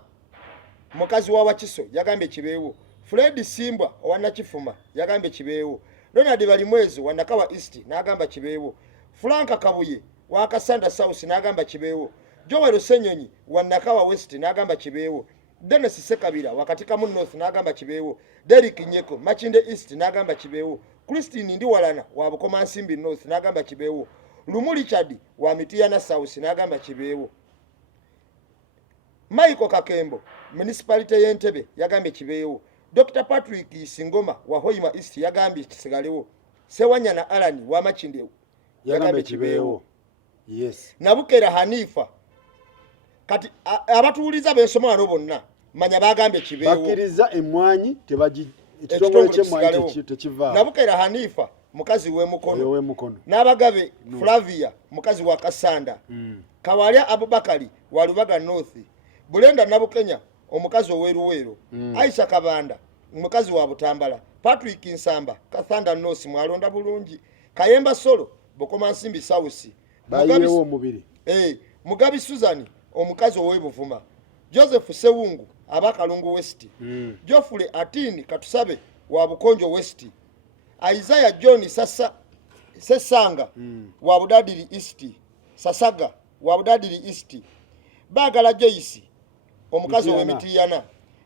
mukazi wa Wakiso yagambye kibeewo Fred Simbwa owa Nakifuma yagambye kibeewo Ronald Balimwezo wa Nakawa East n'agamba kibeewo Frank Kabuye wa Kasanda South n'agamba kibeewo Joel Senyonyi wa Nakawa West n'agamba kibeewo Dennis Sekabira wakati kamu North n'agamba kibeewo Derek Nyeko Machinde East n'agamba kibeewo Christine Ndiwalana wa Bukoma Nsimbi North n'agamba kibeewo Lumuli Chadi wa Mitiyana South n'agamba kibeewo Michael Kakembo Municipality y'Entebbe yagambye kibeewo Dr. Patrick Singoma wa Hoima East yagambye kisigalewo Sewanyana Alani wa Machinde yagambye kibeewo Nabukera Hanifa kati abatuuliza bensoma wano bonna manya bagambye kibeewo bakiriza emmwanyi ekitongole ky'emmwanyi tekivaawo Nabukera Hanifa mukazi w'emukono n'abagabe Flavia mukazi wa Kasanda Kawalya Abubakari wa Lubaga North Bulenda Nabukenya omukazi ow'Eruweero Aisha Kabanda mukazi wa Butambala Patrick Nsamba Kathanda North mwalonda bulungi Kayemba Solo Bokoma Nsimbi South Mugabi Suzan omukazi ow'Ebuvuma Joseph Sewungu abakalungu West Jofule Atini Katusabe wa Bukonjo West Isaiah John Sesanga wa Budadiri East Sasaga wa Budadiri East Bagala Joyce omukazi w'Emitiyana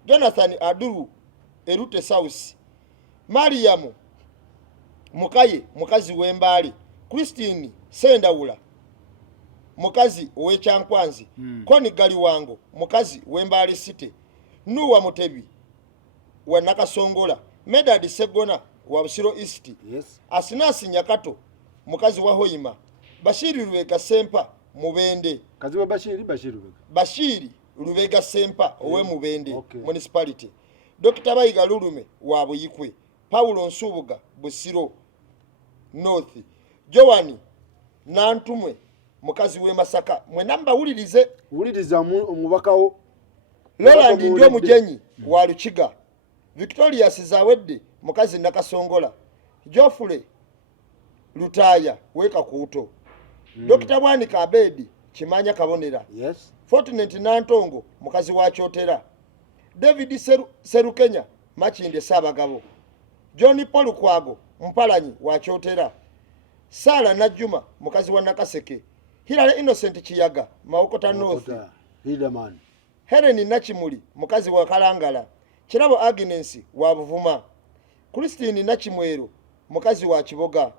Jonathan Aduru Erute South Mariam Mukaye mukazi w'Embale Christine Sendawula mukazi ow'Ekyankwanzi Koni Galiwango mukazi w'Embale City Nuwa Mutebi wa Nakasongola Medad Segona wa Busiro East Asinasi Nyakato mukazi wa Hoima Bashiri Lubega Sempa Mubende kazi wa Bashiri Lubega Sempa owe Mubende municipality Dr. Bayiga Lulume wa Buyikwe Paulo Nsubuga Busiro North Joani Nantumwe mukazi we Masaka mwe namba wuliriza omubakawo Roland ndio mujenyi wa Lukiga Victoria Sizawedde mukazi Nakasongola Jofule Lutaya weka kuuto Dr. Bwanika Abedi Kimanya Kabonera Fortunate Nantongo mukazi wa Kyotera David Serukenya Machinde Sabagabo Johnny Paul Kwago Mpalanyi wa Kyotera Sala Najuma mukazi wa Nakaseke Hilale Innocent Kiyaga Maokota North Hidaman Helen Nachimuli mukazi wa Kalangala Kirabo Agnes wa Buvuma Christine Nachimwero mukazi wa Kiboga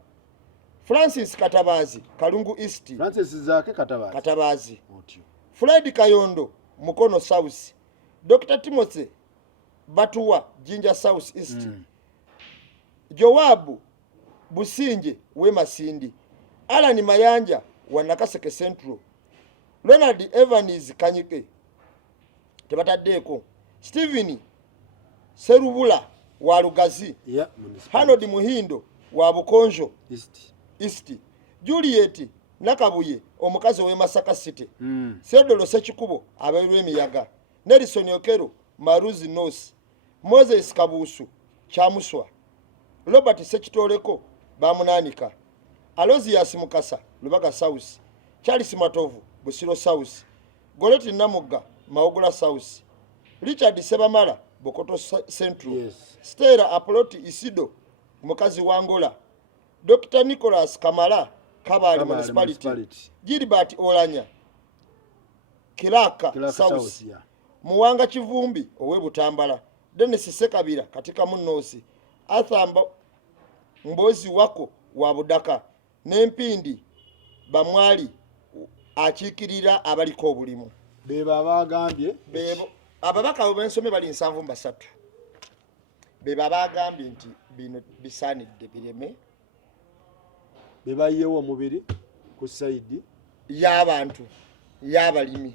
Francis Katabazi Kalungu East Francis zake Katabazi Fred Kayondo Mukono South Dr. Timothy Batuwa Jinja South East Jowabu Businje Wema Sindi Alan Mayanja wa Nakaseke Central Ronald Evans Kanyike Tebataddeko Steven Serubula wa Lugazi Hanodi Muhindo wa Bukonjo East Juliet Nakabuye omukazi we Masaka City Sedolo Sekikubo abeerwe emiyaga Nelson Okero Maruzi North Moses Kabusu Kyamuswa Robert Sekitoleko bamunanika Alozias Mukasa Lubaga South Charles Matovu Busiro South Goleti Namuga Maogola South Richard Sebamala Bokoto Central Stella Apoloti Isido mukazi wa Angola Dr. Nicholas Kamala Kabali Municipality Gilbert Olanya Kilaka South Muwanga Kivumbi owe Butambala Dennis Sekabira katika Munosi Athamba Mbozi wako wa Budaka Nempindi Bamwali akikirira abaliko obulimu beba bagambye ababaka obensome bali 7 beba bagambye nti bino bisanidde bireme beba yewo omubiri ku side y'abantu y'abalimi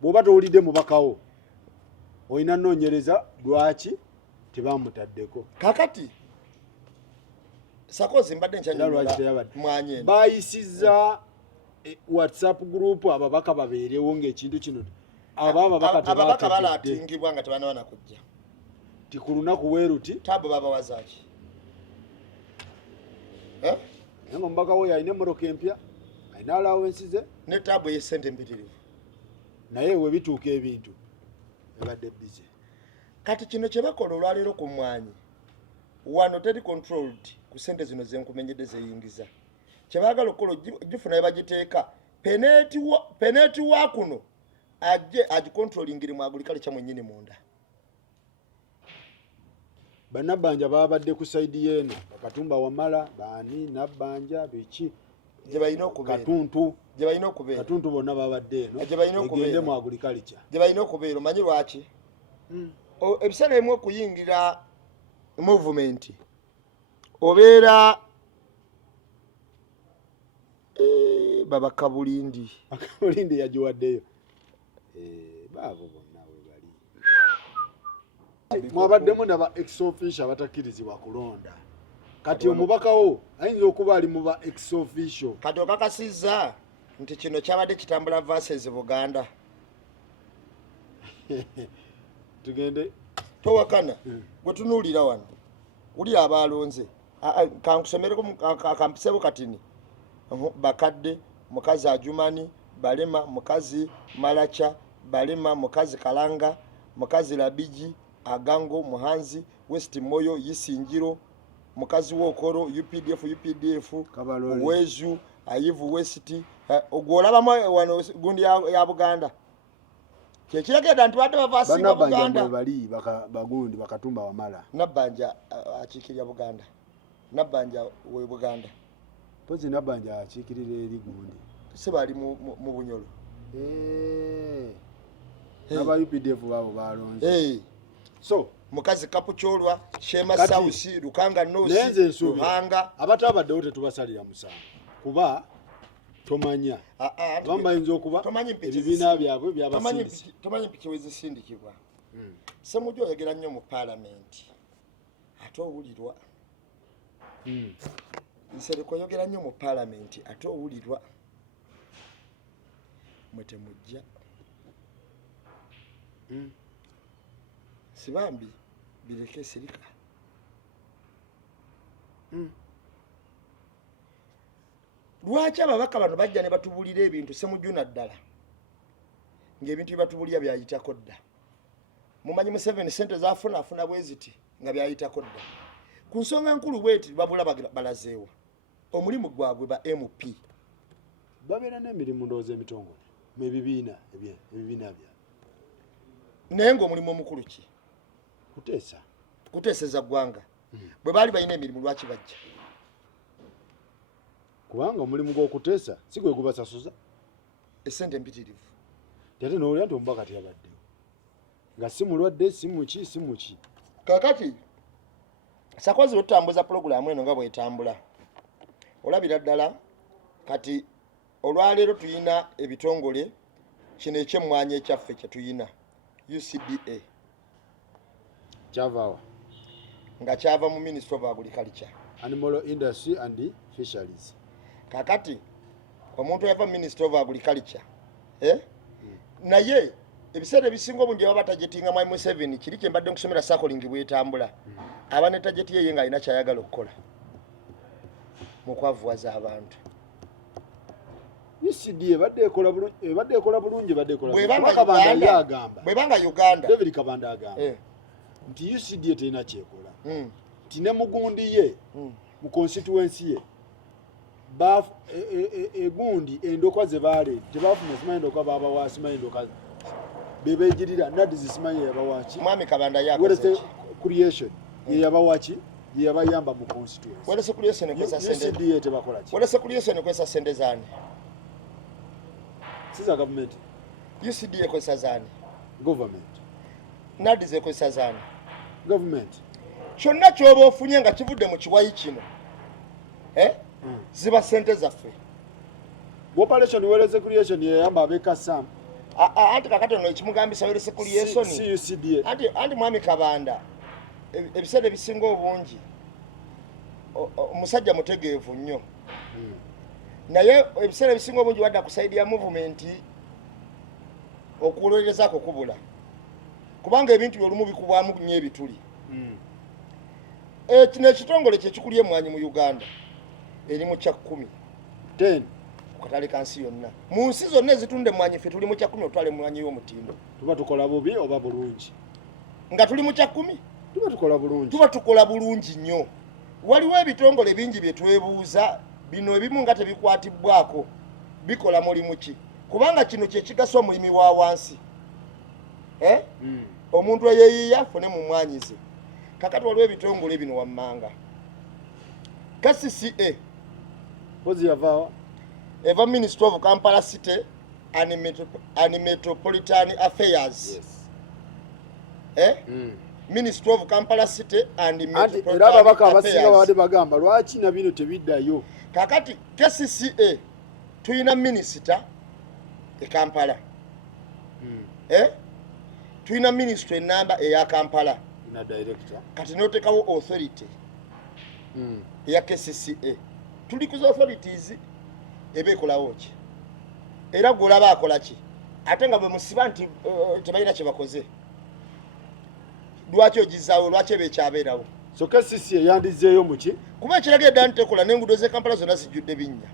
bwoba towulidde mubakawo olina nnoonyereza lwaki tebamutaddeko kakati sakozi mbadde nkyanyonyola mwanye bayisiza WhatsApp group ababaka babeerewo ng'ekintu kino ababaka balaatingibwa nga tebanawana kujja tikulunaku weeruti tabo baba wazaki nga omubaka we alina emmoroka empya alina allowances ze ne tabo y'essente mpitirivu naye we bituuka ebintu ebadde bize kati kino kye bakola olwaleero ku mwanyi wano teri controlled ku ssente zino zenkumenyedde zeyingiza kye baagala okukola gifuna ye bagiteeka peneeti wa kuno ajje agikontrolingire mu agulikale kya mwennyini munda bannabanja babadde ku saidi yeeno bakatumba wamala baani nabbanja biki gye balina okubeera katuntu bonna babadde eno egende mu agriculture gye balina okubeera omanyi lwaki ebiseera ebimu okuyingira movement obeera baba Kabulindi yagiwaddeyo baabo bonna we bali mwabaddemu naba ex officio abatakkirizibwa kulonda kati omubaka wo ayinza okuba ali mu ba ex official kati okakasizza nti kino kyabadde kitambula versus Buganda tugende towakana gwe tunuulira wano uli abalonze kankusomereko kampisebo katini bakadde mukazi Ajumani Balema mukazi Malacha Balema mukazi Kalanga mukazi Labiji Agango Muhanzi West Moyo Yisinjiro mukazi Wokoro UPDF Wezu Ayivu West ogolaba wano gundi ya Buganda kyekiragenda nti badde bavasinga Buganda bali bagundi bakatumba wamala Nabanja akikirya Buganda Nabanja we Buganda pozi Nabanja akikirira eri gundi se bali mu Bunyolo naba UPDF babo balonze so mukazi Kapucholwa Shema Sausi Lukanga Nosi Ruhanga abatabadde wote tubasalira musango kuba tomanya bamba inzo okuba ebibina byabwe byabasindisi tomanyi mpiki wezisindikibwa se mujjo oyogera nnyo mu parliament ate owulirwa nsereko oyogera nnyo mu parliament ate owulirwa mwete mujja sibambi bireke sirika lwaki ababaka bano bajja ne batubulira ebintu semujuna ddala ng'ebintu byebatubulira byayitako dda mumanyi mu 7 sente afuna bweziti nga byayitako dda ku nsonga nkulu bweti babula balazeewa omulimu gwabwe ba MP babeera n'emirimu ndowooza emitongole mu ebibiina bya naye ng'omulimu omukulu ki kuteeseza ggwanga bwe baali balina emirimu lwaki bajja kubanga omulimu gw'okuteesa si gwe gubasasuza essente mpitirivu ate n'olya nti omubaka teyabaddewo nga si mulwadde si muki kakati sakozi lwetutambuza pulogulaamu eno nga bwetambula olabira ddala kati olwaleero tuyina ebitongole kino ekyemmwanyi ekyaffe kye tuyina UCDA kyavaawa nga kyava mu Ministry of Agriculture Animal Industry and Fisheries kakati omuntu yava Ministry of Agriculture naye ebiseera ebisinga obungi baba tajetinga mu 7 kiri kye mbadde nkusomera sakolingi bwetambula aba ne tajeti ye nga alina kyayagala okukola mu kwavuwaza abantu UCD ebadde ekola bulungi bwebanga Uganda David Kabanda agamba nti UCD terina kyekola nti ne mugundi ye mu constituency ye egundi endokwa ze baale tebafuna simanyi ndokwa baba wa simanyi ndokwa bebejirira nadi zisimanyi yabawachi mwami Kabanda yakoze creation ye yabawachi ye yabayamba mu constituency wala creation kwesa sende UCD tebakola ki wala creation kwesa sende zani siza government UCD kwesa zani government nadi ze kwesa zani government kyonna kyoba ofunye nga kivudde mu kiwayi kino ziba sente zaffe operation weleze creation ye yamba abeka sam anti kakati ono ekimugambisa weleze creation CUCD anti mwami Kabanda ebiseera ebisinga obungi omusajja mutegeevu nnyo naye ebiseera ebisinga obungi wadda kusaidia movement okulolerezaako kubula kubanga ebintu byolumu bikubwamu nnyo ebituli kino ekitongole kyekikulya emmwanyi mu Uganda eri mu kya 10 ku katale kansi yonna mu nsi zonna ezitunda emmwanyi ffe tuli mu kya 10 otwala emmwanyi y'omutindo tuba tukola bubi oba bulungi nga tuli mu kya 10 tuba tukola bulungi nnyo waliwo ebitongole bingi bye twebuuza bino ebimu nga tebikwatibwako bikola mulimu ki kubanga kino kyekigasa omulimi wa wansi omuntu eyeeyiya afune mu mmwanyi ze kakati waliwo ebitongole bino wammanga KCCA pozi yavaawa eva Ministry of Kampala City and Metropolitan Affairs Ministry of Kampala City and Metropolitan era ababaka abasinga babadde bagamba lwaki na bino tebiddayo kakati KCCA tuyina minisita e Kampala tuyina ministry enamba eya Kampala na director kati notekawo authority ya KCCA tuli ku authorities ebekolawo ki era golaba akola ki ate nga bwe musiba nti tebalina kye bakoze lwaki ogizaawo lwaki ebekyabeerawo so KCCA yandizeeyo muki kuba ekiragiro dda ntekola n'enguudo z'e Kampala zonna zijjudde binnya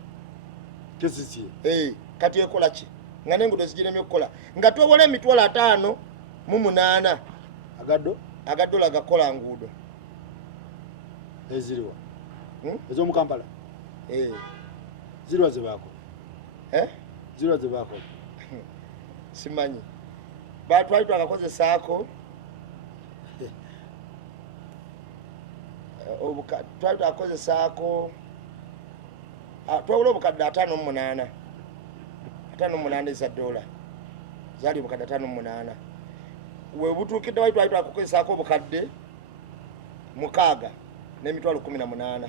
KCCA kati ekola ki nga n'enguudo zigiremye okukola nga twobola emitwalo 58 agadola gakola nguudo eziriwa ez'omu Kampala ziriwa ze baakola ziriwa ze baakola simanyi twali twakakozesaako twali twakakozesaako twawula obukadde 58 eza dola zaali obukadde 58 we butuukidde wali twali twakakozesaako obukadde 6 n'emitwalo 18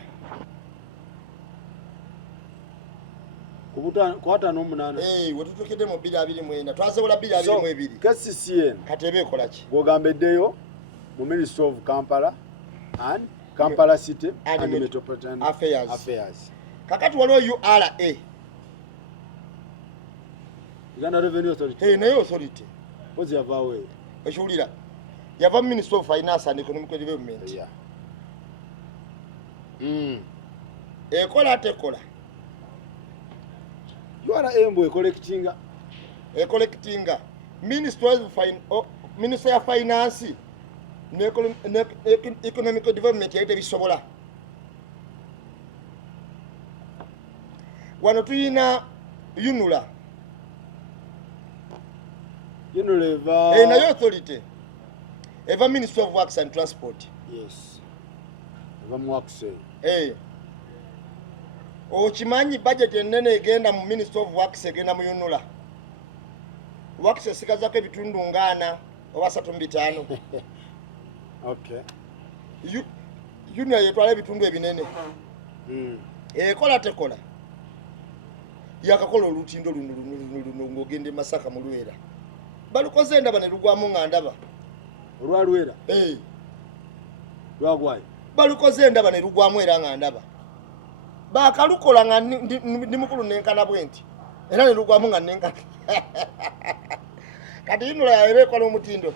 wetutukidde mu 229 twasobola 222 KCCA kati eba ekola ki gw'ogambeddeyo mu Ministry of Kampala and Kampala City and Metropolitan Affairs kakati waliwo URA Uganda Revenue Authority naye authority pozi yavaawo ekiwulira yava mu Ministry of Finance and Economic Development ekola tekola URA mbu ecollectinga Ministry of Finance ne Economic Development yaite bisobola wano tuyina yunula eva nayo authority eva Ministry of Works and Transport eva mu works okimanyi budget enene egenda mu Ministry of Works egenda mu yunula works esigazako ebitundu 4 oba 3 okay yunula yetwala ebitundu ebinene ekola tekola yakakola olutindo luno ng'ogende Masaka mu Lwera balukoze ndaba ne lugwamu nga ndaba olwalwera lwagwayo balukoze ndaba ne lugwamu era nga ndaba bakalukola nga ndi mukulu nenkana bwenti era ne lugwamu nga nenkana kati yinula yaera ekola omutindo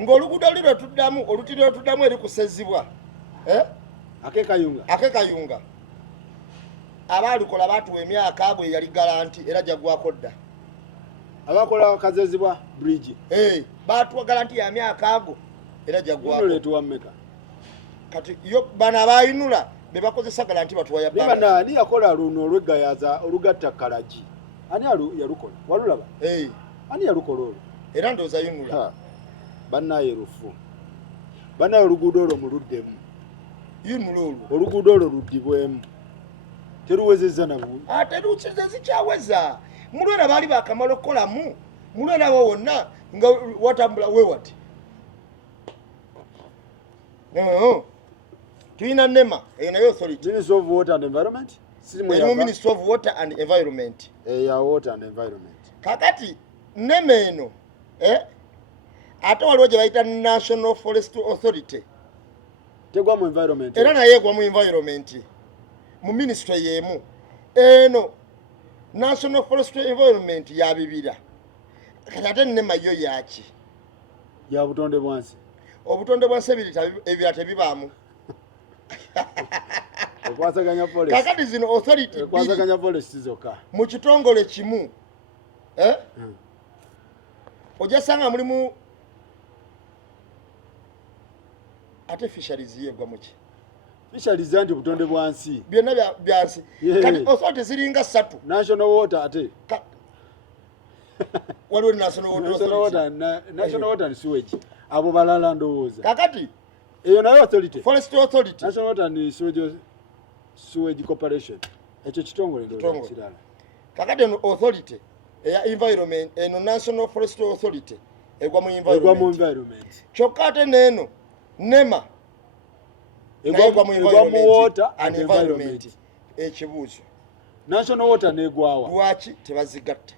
ng'oluguudo liro tuddamu olutindo tuddamu eri kusezibwa akekayunga abaalukola baatuwa emyaka ago yali garanti era jagwako dda abakola kazezibwa bridge baatuwa garanti ya myaka ago era jagwako kati yo bana abayinula be bakozesa garanti batuwa ya bana ani yakola luno olwegayaza olugatta kalaji ani yalukola walulaba ani yalukola olwo era ndooza yinula bannaye rufu bannaye oluguudo olwo muluddemu yinula olwo oluguudo olwo luddibwemu teruwezezza nabu ate zikyaweza mulwera baali bakamala okukolamu mulwera bo wonna nga watambula wewati tuyina NEMA eyo nayo authority Ministry of Water and Environment Ministry of Water and Environment water and environment kakati NEMA eno ate waliwo gye bayita National Forest Authority tegwa mu environment era naye egwa mu environment mu ministry yemu eno National Forestry Environment ya bibira kati NEMA yo yaki ya butonde bwansi obutonde bwansi ebira tebibaamu okwasaganya forest kakati zino authority okwasaganya forest zoka mu kitongole kimu ojasanga mulimu ate fisheries yegwa muki fisheries anti butonde bwansi byonna byansi kati authority ziringa 3 national water ate waliwo national water and sewage abo balala ndowooza kakati eyo nayo authority forest authority national water and sewage corporation ekyo kitongole ndowooza kirala kakati eno authority eya environment eno National Forest Authority egwa mu environment kyokka ate neeno NEMA egwa mu water and environment ekibuuzo national water negwawa lwaki tebazigatta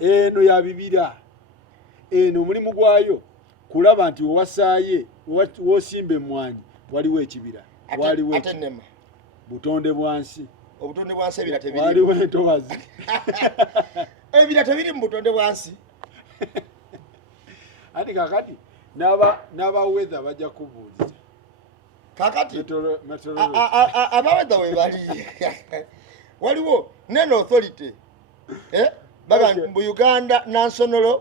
eno ya bibira eno mulimu gwayo kulaba nti owasaaye wosimba emmwanyi waliwo ekibira waliwo atenema butonde bwansi obutonde bwansi ebira tebiri waliwo entobazi ebira tebiri mu butonde bwansi ati kakati n'aba weather bajja kubuuliza kakati aba weather we bali waliwo neno authority baba mu Uganda National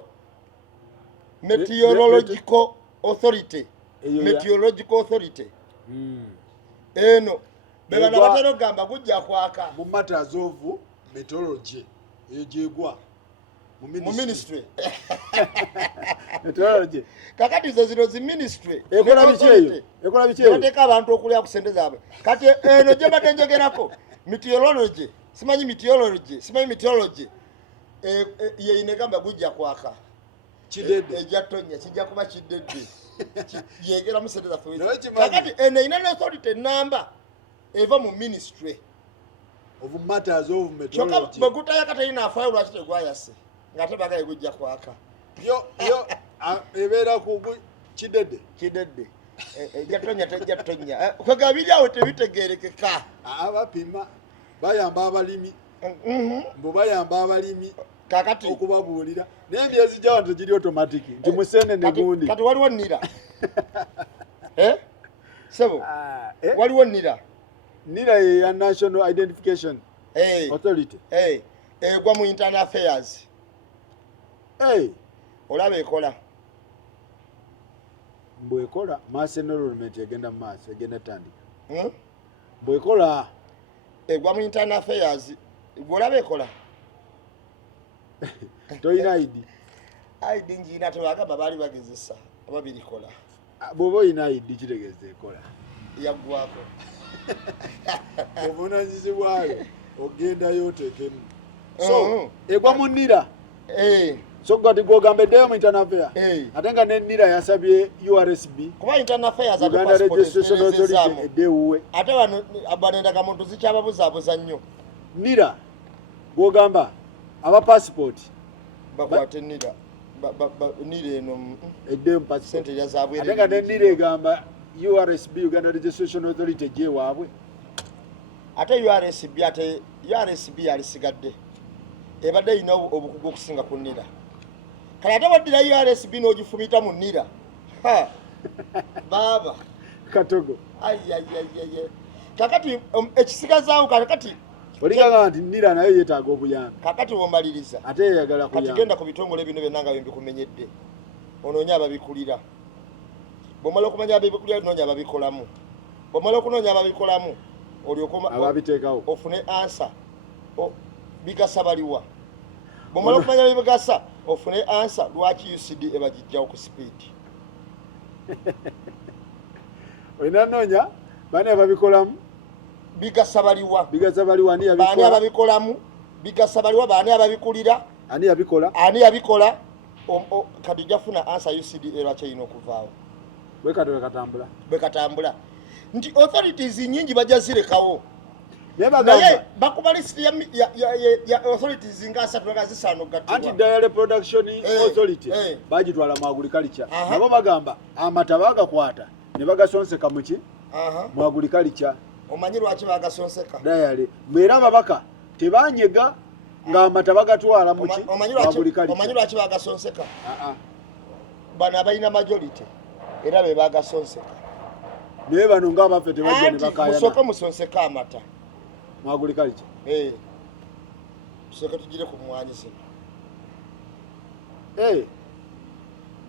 Meteorological Authority eno beba nabatero gamba gujja kwaka mu matters of meteorology eyo gyegwa mu ministry meteorology kakati zo zino zi ministry ekola bicheyo bateka abantu okulya ku sente zaabwe kati eno gye batenjogerako meteorology simanyi meteorology ye inegamba gujja kwaka kidedde ejatonya kijja kuba kidedde yegera mu sente zaffe kakati eno ina authority number eva mu ministry of matters of meteorology baguta yakata ina afaayo lwaki tegwayase ngate bagaye gujja kwaka yo ebera ku kidedde ejatonya kwegabiri awo tebitegerekeka abapima bayamba abalimi mbo bayamba abalimi kakati okubabuulira n'emyezi gyawo tegiri automatic nti musene ne gundi kati waliwo nira sebo waliwo nira ya National Identification Authority egwa mu internal affairs olaba ekola mbwekola mass enrollment egenda maaso egenda tandika mbwekola egwa mu internal affairs olaba ekola toyina ID njina tebagamba baali bagezesa oba birikola bw'oba oyina ID kitegeeza ekola yaggwako obuvunaanyizibwayo ogendayo oteekemu so egwa mu nnira so gati gwogamba eddeyo mu internal affairs ate nga n'ennira yasabye URSB kuba internal affairs Uganda Registration Authority eddewuwe ate bano abanendagamuntu zikyababuzaabuza nnyo nnira gwogamba aba passport bakwate nira nira eno eddeyo mu passport sente yazabwe ate nga n'ennira egamba URSB Uganda Registration Authority gye waabwe ate URSB alisigadde ebadde ina obukugu okusinga ku nnira kale ate waddira URSB n'ogifumita mu nnira baaba katogo kakati ekisigazaawo kakati oliganga nti nnira naye yeetaaga obuyambi kakati womaliriza ate yeyagala kuyamba kati genda ku bitongole bino byonna nga bembikumenyedde onoonya ababikulira bw'omala okumanya ababikulira noonya ababikolamu bw'omala okunoonya ababikolamu olyokoma ababiteekawo ofune ansa bigasa baliwa bw'omala okumanya bibigasa ofune ansa lwaki UCD ebagijjawo ku speed olina noonya baani ababikolamu bigasa baliwa ani ababikolamu bigasa baliwa baani ababikulira ani yabikola kati jafuna ansa UCD lwaki erina okuvaawo bwekatambula nti authorities nyingi bajja zirekawo naye bakuba lisiti ya authorities nga 3 nga 5 gatibwa Anti-Diary Production Authority bagitwala mu agriculture nabo bagamba amata bagakwata ne bagasonseka muki mu agriculture omanyi lwaki bagasonseka diary mwera ababaka tebanyega nga amata bagatwala muki omanyi lwaki bagasonseka bano abalina majority era be bagasonseka naye bano nga abaffe tebajja ne bakayana musooke musonseka amata mu agriculture tusooke tugire ku mwanyi zino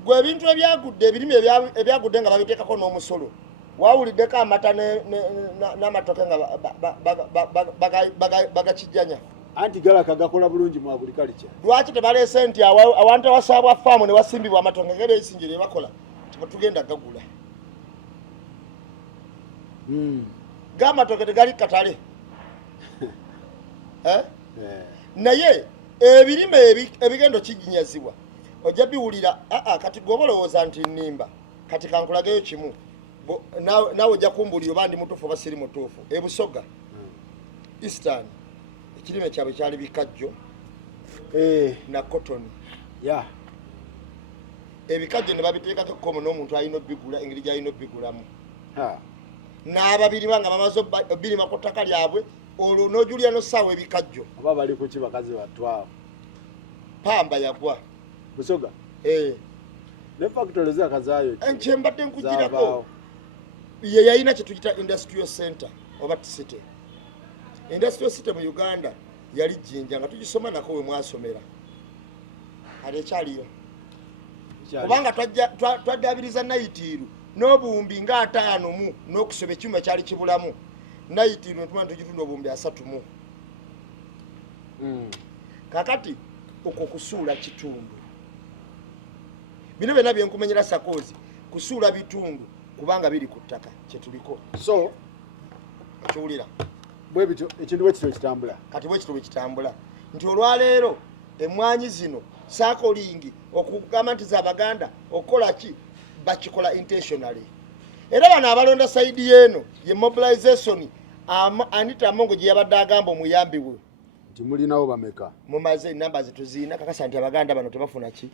gwe ebintu ebyagudde ebirime ebyagudde nga babiteekako n'omusolo wawuliddeko amata n'amatoke nga bagakijjanya anti galaka gakola bulungi mu agriculture lwaki tebaleese nti awantu awasaabwa faamu ne wasimbibwa amatoke ngeri ebisinjiro bakola tibetugenda gagula g'amatoke tegali katale naye ebirime ebigendo kijinyazibwa ojja biwulira kati gwoba olowooza nti nnimba kati kankulageyo kimu nawe ojja kumbulira oba ndi mutuufu oba siri mutuufu ebusoga eastern ekirime kyabwe kyali bikajjo na cotton ebikajjo ne babiteekako ekkomo n'omuntu alina obbigula engeri gy'alina obbigulamu n'ababiri banga bamaze birima ku ttaka lyabwe olwo n'ojulira n'ossaawa ebikajjo aba bali ku ki bakazi batwabo pamba yagwa busoga ne factory zakazaayo kye mbadde nkugirako ye yalina kye tuyita industrial center oba city. Industrial city mu Uganda yali Jinja nga tugisoma nako we mwasomera ali ekyaliyo kubanga twaddaabiriza nayitiiru n'obuwumbi nga 5 mu n'okusoba ekyuma kyali kibulamu nayitiiru ntuma tugitunda obuwumbi 3 mu kakati okwo kusuula kitundu bino byonna byenkumenyera Sakozi kusuula bitundu kubanga biri ku ttaka kyetuliko so okiwulira bwe bityo ekintu bwe kityo kitambula kati bwe kityo kitambula nti olwaleero emmwanyi zino saakolingi okugamba nti z'Abaganda okola ki bakikola intentionally era bano abalonda saidi yeeno ye mobilization Anita Amongo gye yabadde agamba omuyambi we nti mulinawo bameka mumaze enamba zetuziina kakasa nti Abaganda bano tebafuna ki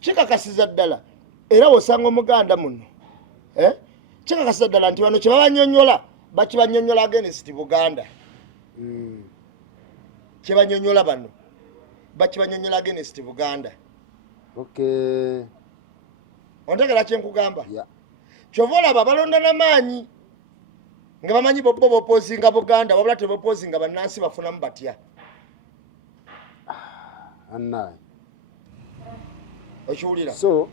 kikakasiza ddala era wosanga Omuganda muno kikakasiza ddala nti bano kye babanyonyola bakibanyonyola against Buganda kye banyonyola bano bakibanyonyola against Buganda ontegera kye nkugamba kyova olaba balonda n'amaanyi nga bamanyi bopozinga Buganda wabula tebopozinga bannansi bafunamu batya annaye okiwulira so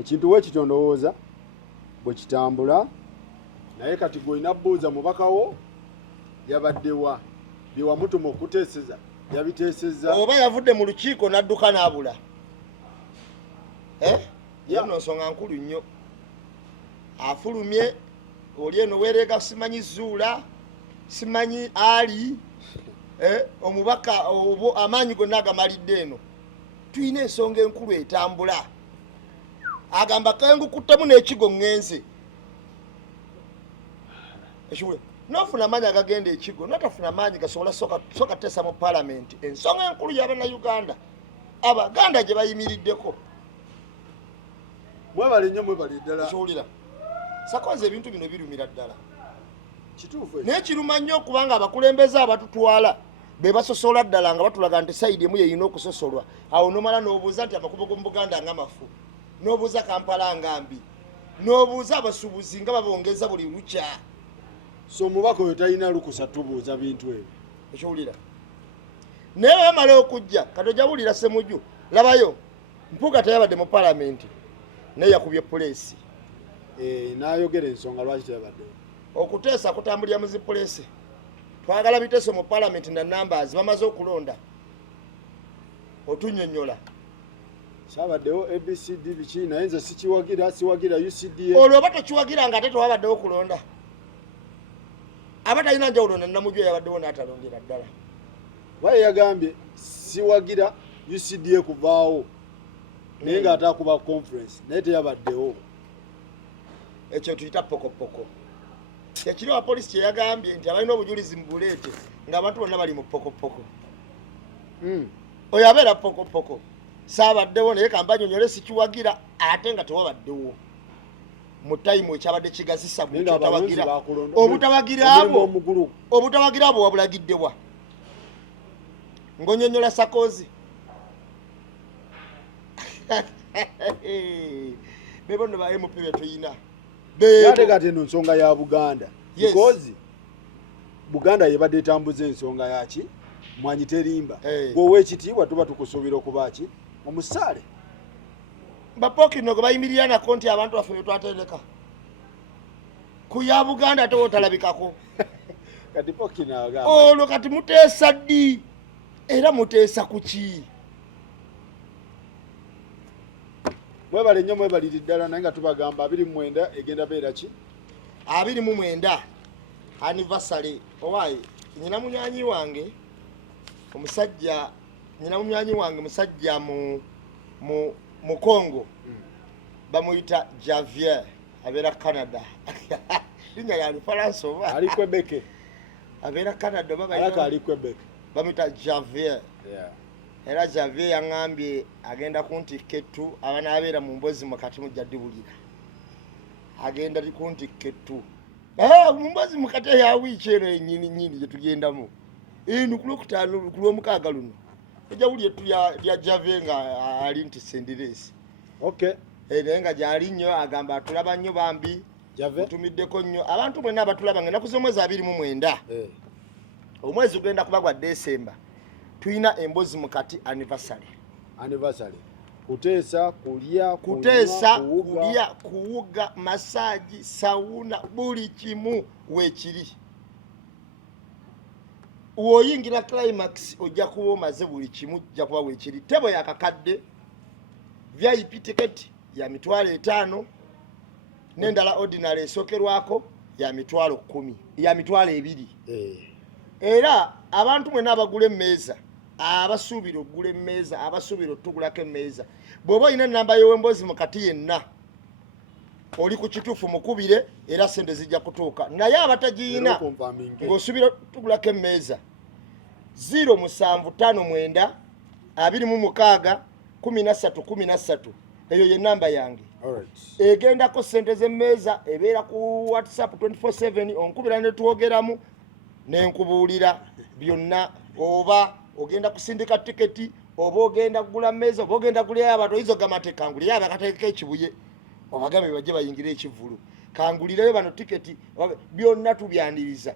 ekintu we kitondowooza bwe kitambula naye kati gw'olina bbuuza mubakawo yabaddewa byewamutuma okuteeseza yabiteeseza oba yavudde mu lukiiko n'adduka n'abula yano nsonga nkulu nnyo afulumye oli eno weerega simanyi Zuula simanyi Ali omubaka amaanyi gonna agamalidde eno tuyina ensonga enkulu etambula agamba kengukuttemu n'ekigo ngenze ekiwule nofuna amaanyi agagenda ekigo notafuna amaanyi gasobola soka teesa mu palamenti ensonga enkulu y'Abannayuganda Abaganda gye bayimiriddeko mwebali nnyo mwebali ddala ekiwulira Sakozi ebintu bino birumira ddala kituufu naye kiruma nnyo okubanga abakulembeze abatutwala be basosola ddala nga batulaga nti sayidi emu yeyina okusosolwa awo nomala n'obuuza nti amakubo g'omu Buganda nga mafu n'obuuza Kampala nga mbi n'obuuza abasuubuzi nga babongeza buli lukya so omubaka oyo talina lukusa tubuuza bintu ebyo ekiwulira naye bamala okujja katojawulira Ssemujju labayo Mpuuga teyabadde mu palamenti naye yakubye puleesi n'ayogera ensonga lwaki teyabaddewo okuteesa kutambulira mu zipuleesi twagala biteeso mu palamenti na numbers bamaze okulonda otunyonnyola saabaddewo ABCD biki naye nze siwagira UCDA olwo oba tokiwagira nga ate tewabaddewo kulonda aba talina njawulo na Namujju yabaddewo n'atalondera ddala baye yagambye siwagira UCDA kuvaawo naye nga atakuba conference naye teyabaddewo ekyo tuyita pokopoko ekiri wa polisi kye yagambye nti abalina obujulizi mu buleete ng'abantu bonna bali mu pokopoko oyo abeera pokopoko saabaddewo naye kambanyonyole sikiwagira ate nga tewabaddewo mu tayimu ekyabadde kigazisa obutawagira abo wabulagiddewa ng'onyonyola Sakozi bebono ba MP betuyina ate kati eno nsonga ya Buganda because Buganda yebadde etambuza ensonga yaki mwanyi terimba gwowe ekitiibwa tuba tukusuubira okuba ki omusaale bapokino gwe bayimirira nako nti abantu baffe betwatereka ku ya Buganda ate wotalabikako kati pokino agamba olwo kati muteesa ddi era muteesa kuki mwebale nnyo mwebaliri ddala naye nga tubagamba 29 egenda beera ki 29 anniversary owaayi nyina munywanyi wange omusajja mu Congo bamuyita Javier abeera Canada linnya ya Lufaransa oba ali Quebec abeera Canada oba ali Quebec bamuyita Javier era Javier yaŋŋambye agenda kuntikka ettu abana abeera mu mbozi mu kati mujja ddibulira agenda likunti ketu mumbazi mukate ya wichero nyini je tugendamu nukulo kutano kulo mukaga luno eja uli etu ya javenga ali nti sendiresi okay nenga jali nnyo agamba atulaba nnyo bambi jave tumiddeko nnyo abantu mwenna abatulaba ngena kuzomwezi 29 omwezi ugenda kubagwa December tuina embozi mukati anniversary kutesa kulya kuuga masaji sauna buli kimu wekiri woyingira climax ojja kuba omaze buli kimu jja kuba wekiri tebo yakakadde VIP ticket ya mitwalo 5 nendala ordinary esokerwako ya mitwalo 10 ya mitwalo 2 era abantu mwe nabagule meza abasuubira okugula emmeeza abasuubira otugulako emmeeza bw'oba ina namba y'owembozi mukati yenna oli ku kituufu mukubire era sente zijja kutuuka naye abatagiina ng'osuubira otugulako emmeeza 0759 26 13 eyo ye namba yange egendako sente z'emmeeza ebeera ku WhatsApp 24/7 onkubira ne twogeramu nenkubuulira byonna oba ogenda kusindika tiketi oba ogenda kugula mmeeza oba ogenda kulya abantu izo gamate kangulira abakateeka ekibuye obagambe bajje bayingire ekivulu kangulireyo bano tiketi byonna tubyaniriza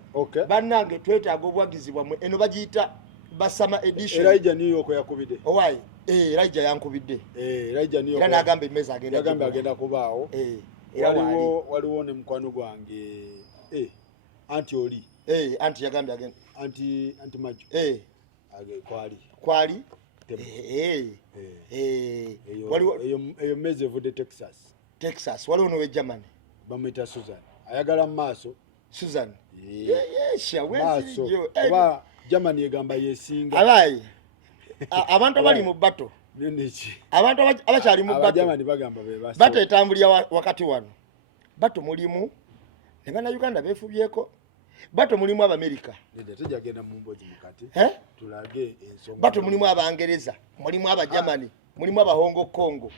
bannange twetaaga obwagizi bwamwe eno bagiyita basama edition Elijah New York yakubidde owaayi Elijah yankubidde Elijah New York era n'agamba emmeeza agenda kubaawo waliwo ne mukwano gwange anti oli anti yagambye agenda anti maju kwali eyo meze vude Texas waliwo nowe Germany bamwita Suzan ayagala maaso Suzan oba Germany egamba yesinga abayi abantu abali mu bato abantu abakyali mu bato Germany bagamba bebasa bato etambulya wakati wano bato mulimu ne bana Uganda befubyeko bato mulimu Abamerika tujagenda mu mbozi mukati tulage ensonga bato mulimu Abangereza mulimu Aba Germany mulimu Aba Hong Kong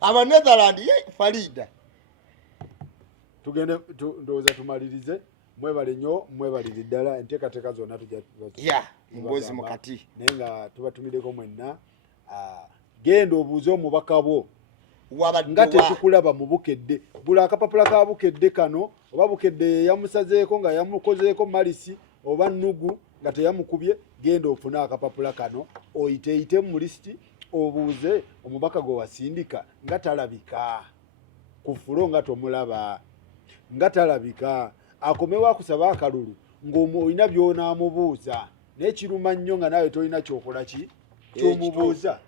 Aba Netherland Farida tugende ndoza tumalirize mwebale nnyo mwebalire ddala enteekateeka zonna tujja mbozi mukati naye nga tubatumideko mwenna genda obuuze omubaka bwo nga tetukulaba mu bukedde bula akapapula ka bukedde kano oba bukedde yamusazeeko nga yamukozeeko malisi oba nnugu nga teyamukubye genda ofune akapapula kano oyiteeyite mu lisiti obuuze omubaka gwe wasindika nga talabika ku fulo nga tomulaba nga talabika akomewo akusaba akalulu ng'olina by'onaamubuuza naye kiruma nnyo nga nawe tolina kyokola kyomubuuza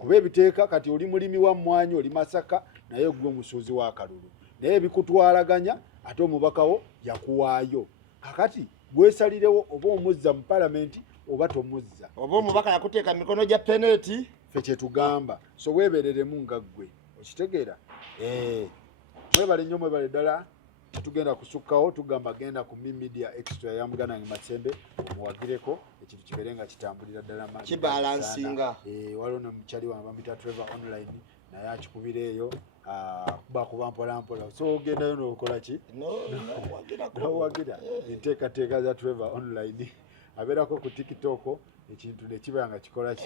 kuba ebiteeka kati oli mulimi wa mmwanyi oli Masaka naye gwe omusuuzi w'akalulu naye bikutwalaganya ate omubakawo yakuwaayo kakati gwesalirewo oba omuzza mu palamenti oba tomuzza oba omubaka yakuteeka mikono gya peneti fe kyetugamba so weebereremu nga ggwe okitegeera mwebale nnyo mwebale ddala tugenda kusukkawo tugamba genda ku media extra ya Muganda Masembe muwagireko ekintu kibeere nga kitambulira ddala maji kibalansinga waliwo nomukyali wange bamuyita Trevor online naye akikubira eyo kuba mpola so ogendayo n'okola ki nowagira enteekateeka za Trevor online abeerako ku TikTok ekintu ne kiba nga kikola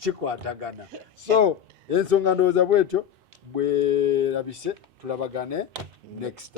kikwatagana so ensonga ndowooza bwetyo bwerabise tulabagane next time.